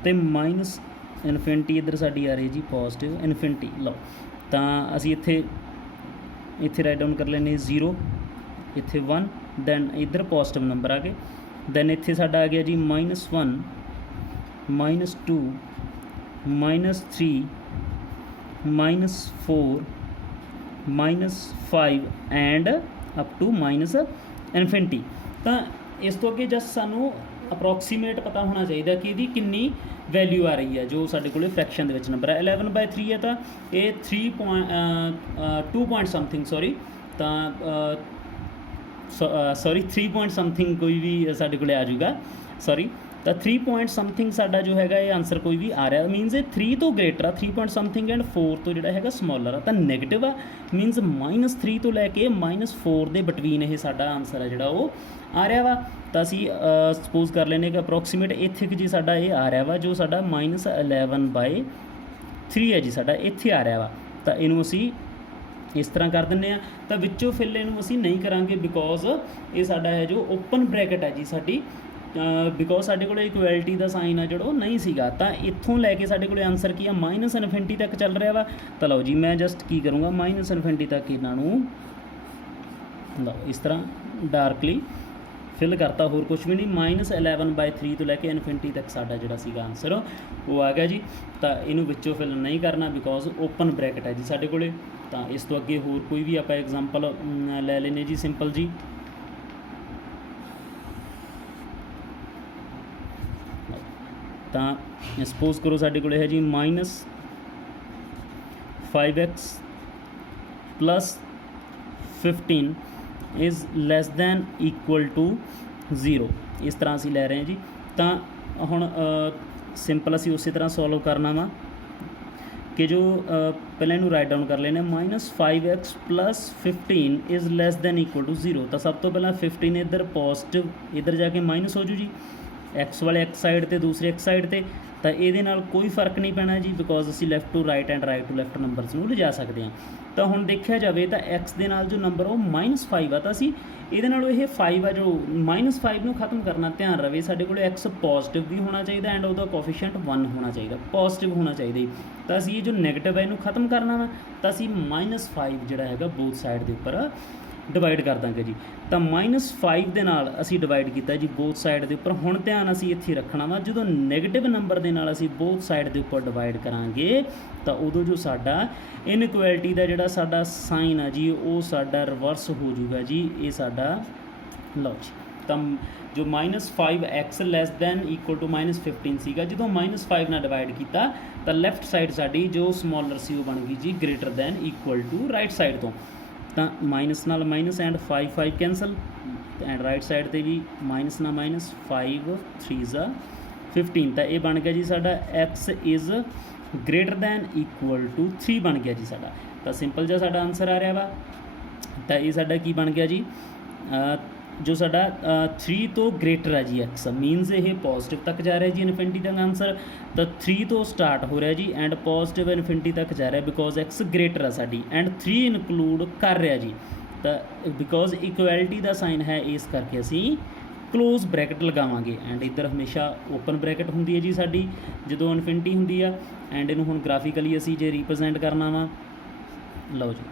ਅਤੇ -ਇਨਫਿਨਿਟੀ ਇੱਧਰ ਸਾਡੀ ਆ ਰਹੀ ਜੀ ਪੋਜ਼ਿਟਿਵ ਇਨਫਿਨਿਟੀ। ਲਓ ਤਾਂ ਅਸੀਂ ਇੱਥੇ ਰਾਈਟ ਡਾਊਨ ਕਰ ਲੈਂਦੇ 0 ਇੱਥੇ 1 ਦੈਨ ਇੱਧਰ ਪੋਜ਼ਿਟਿਵ ਨੰਬਰ ਆ ਗਏ। ਦੈਨ ਇੱਥੇ ਸਾਡਾ ਆ ਗਿਆ ਜੀ -1 -2 -3 -4 -5 ਐਂਡ ਅਪ ਟੂ -ਇਨਫਿਨਿਟੀ। ਤਾਂ ਇਸ ਤੋਂ ਅੱਗੇ ਜਸਟ ਸਾਨੂੰ ਅਪਰੋਕਸੀਮੇਟ ਪਤਾ ਹੋਣਾ ਚਾਹੀਦਾ ਕਿ ਇਹਦੀ ਕਿੰਨੀ ਵੈਲਿਊ ਆ ਰਹੀ ਹੈ ਜੋ ਸਾਡੇ ਕੋਲ ਫਰੈਕਸ਼ਨ ਦੇ ਵਿੱਚ ਨੰਬਰ ਹੈ। 11/3 ਹੈ ਤਾਂ ਇਹ 2 ਪੁਆਇੰਟ ਸਮਥਿੰਗ ਸੌਰੀ, ਤਾਂ ਸੌਰੀ 3 ਪੁਆਇੰਟ ਸਮਥਿੰਗ ਕੋਈ ਵੀ ਸਾਡੇ ਕੋਲ ਆ ਜਾਊਗਾ ਸੌਰੀ। ਤਾਂ 3 ਪੁਆਇੰਟ ਸਮਥਿੰਗ ਸਾਡਾ ਜੋ ਹੈਗਾ ਇਹ ਆਨਸਰ ਕੋਈ ਵੀ ਆ ਰਿਹਾ, ਮੀਨਸ ਇਹ 3 ਤੋਂ ਗ੍ਰੇਟਰ ਆ, 3 ਪੁਆਇੰਟ ਸਮਥਿੰਗ ਐਂਡ 4 ਤੋਂ ਜਿਹੜਾ ਹੈਗਾ ਸਮੋਲਰ ਆ। ਤਾਂ ਨੈਗੇਟਿਵ ਆ, ਮੀਨਸ -3 ਤੋਂ ਲੈ ਕੇ -4 ਦੇ ਬਿਟਵੀਨ ਇਹ ਸਾਡਾ ਆਨਸਰ ਹੈ ਜਿਹੜਾ ਉਹ ਆ ਰਿਹਾ ਵਾ। ਤਾਂ ਅਸੀਂ ਸਪੋਜ਼ ਕਰ ਲੈਂਦੇ ਕਿ ਅਪਰੋਕਸੀਮੇਟ ਇੱਥੇ ਕਿ ਜੀ ਸਾਡਾ ਇਹ ਆ ਰਿਹਾ ਵਾ ਜੋ ਸਾਡਾ -11/3 ਹੈ ਜੀ ਸਾਡਾ ਇੱਥੇ ਆ ਰਿਹਾ ਵਾ। ਤਾਂ ਇਹਨੂੰ ਅਸੀਂ ਇਸ ਤਰ੍ਹਾਂ ਕਰ ਦਿੰਦੇ ਹਾਂ। ਤਾਂ ਵਿੱਚੋਂ ਫਿਲ ਇਹਨੂੰ ਅਸੀਂ ਨਹੀਂ ਕਰਾਂਗੇ ਬਿਕੋਜ਼ ਇਹ ਸਾਡਾ ਹੈ ਜੋ ਓਪਨ ਬ੍ਰੈਕਟ ਹੈ ਜੀ ਸਾਡੀ, ਬਿਕੋਜ਼ ਸਾਡੇ ਕੋਲ ਇਕੁਐਲਿਟੀ ਦਾ ਸਾਈਨ ਆ ਜਿਹੜਾ ਉਹ ਨਹੀਂ ਸੀਗਾ। ਤਾਂ ਇੱਥੋਂ ਲੈ ਕੇ ਸਾਡੇ ਕੋਲ ਆਨਸਰ ਕੀ ਆ -ਇਨਫਿਨਿਟੀ ਤੱਕ ਚੱਲ ਰਿਹਾ ਵਾ। ਤਾਂ ਲਓ ਜੀ ਮੈਂ ਜਸਟ ਕੀ ਕਰੂੰਗਾ -ਇਨਫਿਨਿਟੀ ਤੱਕ ਇਹਨਾਂ ਨੂੰ ਲਓ ਇਸ ਤਰ੍ਹਾਂ ਡਾਰਕਲੀ ਫਿਲ ਕਰਤਾ, ਹੋਰ ਕੁਝ ਵੀ ਨਹੀਂ। -11/3 ਤੋਂ ਲੈ ਕੇ ਇਨਫਿਨਿਟੀ ਤੱਕ ਸਾਡਾ ਜਿਹੜਾ ਸੀਗਾ ਆਨਸਰ ਉਹ ਆ ਗਿਆ ਜੀ। ਤਾਂ ਇਹਨੂੰ ਵਿੱਚੋਂ ਫਿਲ ਨਹੀਂ ਕਰਨਾ ਬਿਕੋਜ਼ ਓਪਨ ਬ੍ਰੈਕਟ ਹੈ ਜੀ ਸਾਡੇ ਕੋਲੇ। ਤਾਂ ਇਸ ਤੋਂ ਅੱਗੇ ਹੋਰ ਕੋਈ ਵੀ ਆਪਾਂ ਐਗਜ਼ਾਮਪਲ ਲੈ ਲੈਂਦੇ ਜੀ ਸਿੰਪਲ ਜੀ। ਤਾਂ ਸਪੋਜ਼ ਕਰੋ ਸਾਡੇ ਕੋਲ ਹੈ ਜੀ -5x + 15 is less than equal to 0, ਇਸ ਤਰ੍ਹਾਂ ਅਸੀਂ ਲੈ ਰਹੇ ਹਾਂ ਜੀ। ਤਾਂ ਹੁਣ ਸਿੰਪਲ ਅਸੀਂ ਉਸੇ ਤਰ੍ਹਾਂ ਸੋਲਵ ਕਰਨਾ ਵਾ कि जो पहले इनू राइट डाउन कर लेने -5x + 15 is less than equal to 0। तो सब तो पहला 15 इधर पॉजिटिव इधर जाके माइनस हो जू जी, एक्स वाले एक्स साइड ते दूसरे एक्स साइड ते, तो ये कोई फर्क नहीं पैना जी, बिकॉज असी left to right and right to left numbers में लिजा सकते हैं। तो हुण देखा जाए तो एक्स के नाल जो नंबर वो -5 आ, तो असी ये 5 आ जो -5 नूं खत्म करना, ध्यान रहे साडे कोल एक्स पॉजिटिव भी होना चाहिए एंड उसका कोफिशिएंट 1 होना चाहिए, पॉजिटिव होना चाहिए। तो असी ये जो नैगेटिव है इनू खत्म करना वा, तो असी -5 जिहड़ा हैगा बोथ साइड के उपर डिवाइड कर देंगे जी। तो -5 के नाल असी डिवाइड किया जी बोथ साइड के उपर। हुण ध्यान असी इत्थे रखना वा, जो नैगेटिव नंबर के नाल असी बोथ साइड के उपर डिवाइड करांगे तो उदों जो साडा इनइक्वैलिटी का जिहड़ा साडा साइन है जी वो साडा रिवर्स हो जूगा जी। ये साडा लो जी, तो जो -5x lace than equal to -15 सीगा, जो -5 नाल डिवाइड किया तो लैफ्ट साइड साडी जो समॉलर सी वो बन गई जी greater than equal to right side तो माइनस नाल minus and 5 cancel and right side ते भी माइनस ना माइनस 5 3 ज़ा 15। तो ये बन गया जी साडा x is greater than equal to 3 बन गया जी साडा। तो सिंपल जिहा साडा आंसर आ रहा वा। तो ये साडा की बन गया जी जो साडा 3 तो ग्रेटर है जी x, मीनस ये पॉजिटिव तक जा रहा है जी इनफिनिटी तक आंसर। तो 3 तो स्टार्ट हो रहा है जी एंड पॉजिटिव इनफिनिटी तक जा रहा है बिकॉज x ग्रेटर है साडी एंड 3 इनकलूड कर रहा जी। तो बिकॉज इक्वैलिटी का साइन है इस करके असी क्लोज ब्रैकेट लगावांगे एंड इधर हमेशा ओपन ब्रैकेट होंदी है जी साडी जो इनफिनिटी होंदी है। एंड इनू हुण ग्राफिकली असी जे रिप्रजेंट करना वा, लो जी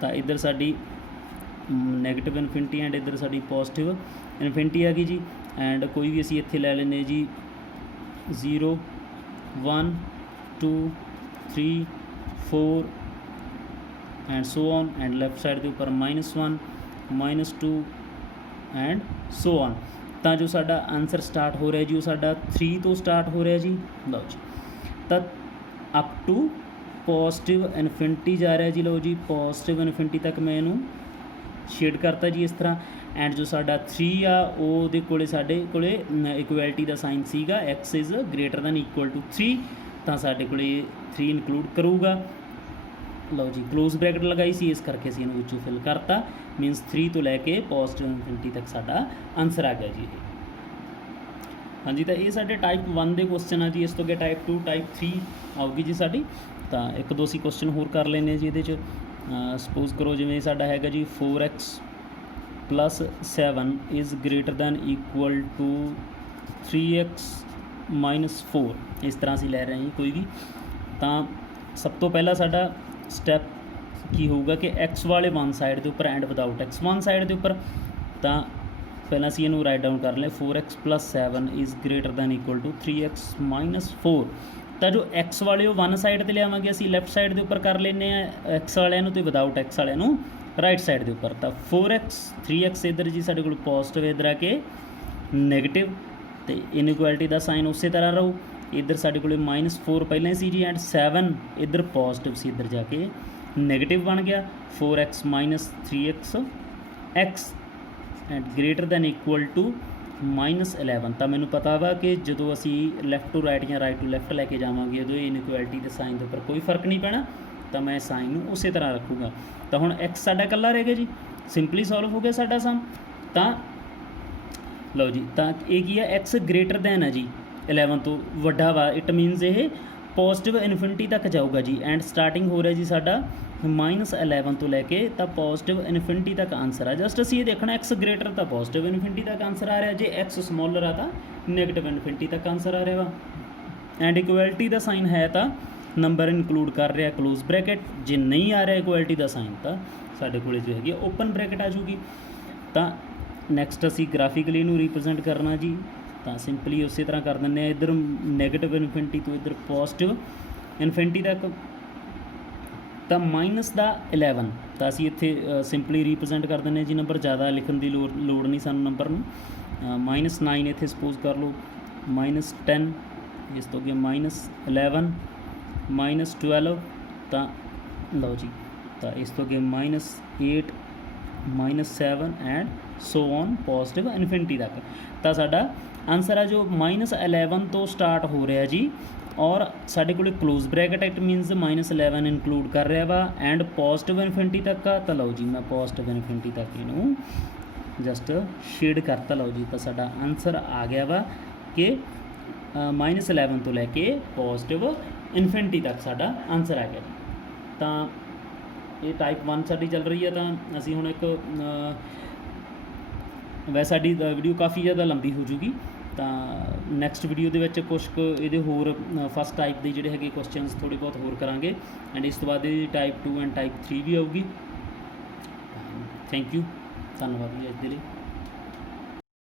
तो इधर साडी नैगेटिव इनफिनिटी एंड इधर साडी पॉजिटिव इनफिनिटी आ गई जी। एंड कोई भी असी इत्थे लै लेने जी 0 1 2 3 4 and so on and left side के उपर -1 -2 एंड सो ऑन। तो जो साडा आंसर स्टार्ट हो रहा है जी वो साडा 3 तो स्टार्ट हो रहा है जी, लो जी तो अप टू पॉजिटिव इनफिनिटी जा रहा है जी। लो जी पॉजिटिव इनफिनिटी तक मैं इनू शेड करता जी इस तरह। एंड जो साडा 3 आ वो कोले साडे कोले इक्वैलिटी का साइन सीगा x is greater than equal to 3, तो साडे कोले 3 इनकलूड करूगा। लो जी क्लोज ब्रैकेट लगाई सी इस करके असीं इहनूं विचों फिल करता, मीनस 3 तो लैके पॉजिटिव इनफिनिटी तक साडा आंसर आ गया जी। हाँ जी, तो ये साडे टाइप 1 के क्वेश्चन आ जी। इस तो अगे टाइप 2 टाइप 3 आऊगी जी साडी। तो एक दो असीं क्वेश्चन होर कर लेने जी। ये सपोज करो जिवें साडा हैगा जी 4x + 7 is greater than equal to 3x - 4, इस तरह असीं लै रहे हैं जी कोई भी। तो सब तो पहला साडा स्टैप की होगा कि x वाले वन साइड के उपर and without x one side के उपर। तो पहला असीं इहनूं राइट डाउन कर लें 4x + 7 is greater than equal to 3x - 4। तो जो x वाले वन साइड पर लियावांगे असीं लैफ्ट साइड के उपर कर लेने x वालियां तो विदाउट x वालियां राइट साइड के उपर। तो 4x 3x इधर जी साडे कोल पॉजिटिव इधर आके नैगेटिव, तो इनइक्वैलिटी का साइन उस तरह रहू। इधर साडे कोल -4 पहले सी जी एंड 7 इधर पॉजिटिव सी इधर जाके नैगेटिव बन गया। 4x - 3x x and greater than equal to -11। तो मैनू पता वा कि जो असी लैफ्ट टू राइट या राइट टू लैफ्ट लैके जावांगे उदों इनइक्वैलिटी के साइन के उपर कोई फर्क नहीं पैना, तो मैं साइन नूं उस तरह रखूँगा। तो हुण x साडा कल्ला रह गया जी, सिंपली सॉल्व हो गया साडा सम। तो लो जी तो ये की है x ग्रेटर दैन है जी 11 तो वड्डा वा, इट मीनस ये पॉजिटिव इनफिनिटी तक जाऊगा जी। एंड स्टार्टिंग हो रहा जी साडा -11 तो लैके तो पॉजिटिव इनफिनिटी तक आंसर आ। जस्ट असी ये देखना x ग्रेटर तो पॉजिटिव इनफिनिटी तक आंसर आ रहा है, जे x स्मॉलर आ तो नैगेटिव इनफिनिटी तक आंसर आ रहा वा। एंड इक्वैलिटी का साइन है तो नंबर इनकलूड कर रहा क्लोज ब्रैकेट, जे नहीं आ रहा इक्वैलिटी का साइन तो साडे कोल जो है ओपन ब्रैकेट आ जूगी। तो नैक्सट असी ग्राफिकली इनू रिप्रजेंट करना जी। तो सिंपली उस तरह कर दें, इधर नैगेटिव इनफिनिटी तो इधर पॉजिटिव इनफिनिटी तक तो -11। तो असी इत्थे सिंपली रिप्रजेंट कर दें जी नंबर, ज़्यादा लिखने की लोड़ नहीं सानू नंबर नूं। -9 इत्थे सपोज कर लो, -10 इस तो अगे -11 -12। तो लो जी तो इस तो अगे -8 -7 and so on positive infinity ਤੱਕ। ਤਾਂ ਸਾਡਾ ਆਨਸਰ ਆ ਜੋ -11 ਤੋਂ ਸਟਾਰਟ ਹੋ ਰਿਹਾ ਜੀ, ਔਰ ਸਾਡੇ ਕੋਲ close bracket it means -11 include ਕਰ ਰਿਹਾ ਵਾ ਐਂਡ ਪੋਜ਼ਿਟਿਵ ਇਨਫਿਨਿਟੀ ਤੱਕ ਆ। ਤਾਂ ਲਓ ਜੀ ਮੈਂ ਪੋਜ਼ਿਟਿਵ ਇਨਫਿਨਿਟੀ ਤੱਕ ਇਹਨੂੰ ਜਸਟ ਸ਼ੇਡ ਕਰਤਾ। ਲਓ ਜੀ ਤਾਂ ਸਾਡਾ ਆਨਸਰ ਆ ਗਿਆ ਵਾ ਕਿ -11 ਤੋਂ ਲੈ ਕੇ ਪੋਜ਼ਿਟਿਵ ਇਨਫਿਨਿਟੀ ਤੱਕ ਸਾਡਾ ਆਨਸਰ ਆ ਗਿਆ। ਤਾਂ ਇਹ ਟਾਈਪ 1 ਸਾਡੀ ਚੱਲ ਰਹੀ ਹੈ। ਤਾਂ ਅਸੀਂ ਹੁਣ ਇੱਕ ਵੈਸੇ ਸਾਡੀ ਵੀਡੀਓ ਕਾਫੀ ਜ਼ਿਆਦਾ ਲੰਬੀ ਹੋ ਜੂਗੀ, ਤਾਂ ਨੈਕਸਟ ਵੀਡੀਓ ਦੇ ਵਿੱਚ ਕੁਛ ਕੁ ਇਹਦੇ ਹੋਰ ਫਸਟ ਟਾਈਪ ਦੇ ਜਿਹੜੇ ਹੈਗੇ ਕੁਐਸਚਨਸ ਥੋੜ੍ਹੇ ਬਹੁਤ ਹੋਰ ਕਰਾਂਗੇ ਐਂਡ ਇਸ ਤੋਂ ਬਾਅਦ ਇਹਦੀ ਟਾਈਪ 2 ਐਂਡ ਟਾਈਪ 3 ਵੀ ਆਊਗੀ। ਥੈਂਕ ਯੂ, ਧੰਨਵਾਦ ਜੀ ਅੱਜ ਦੇ ਲਈ।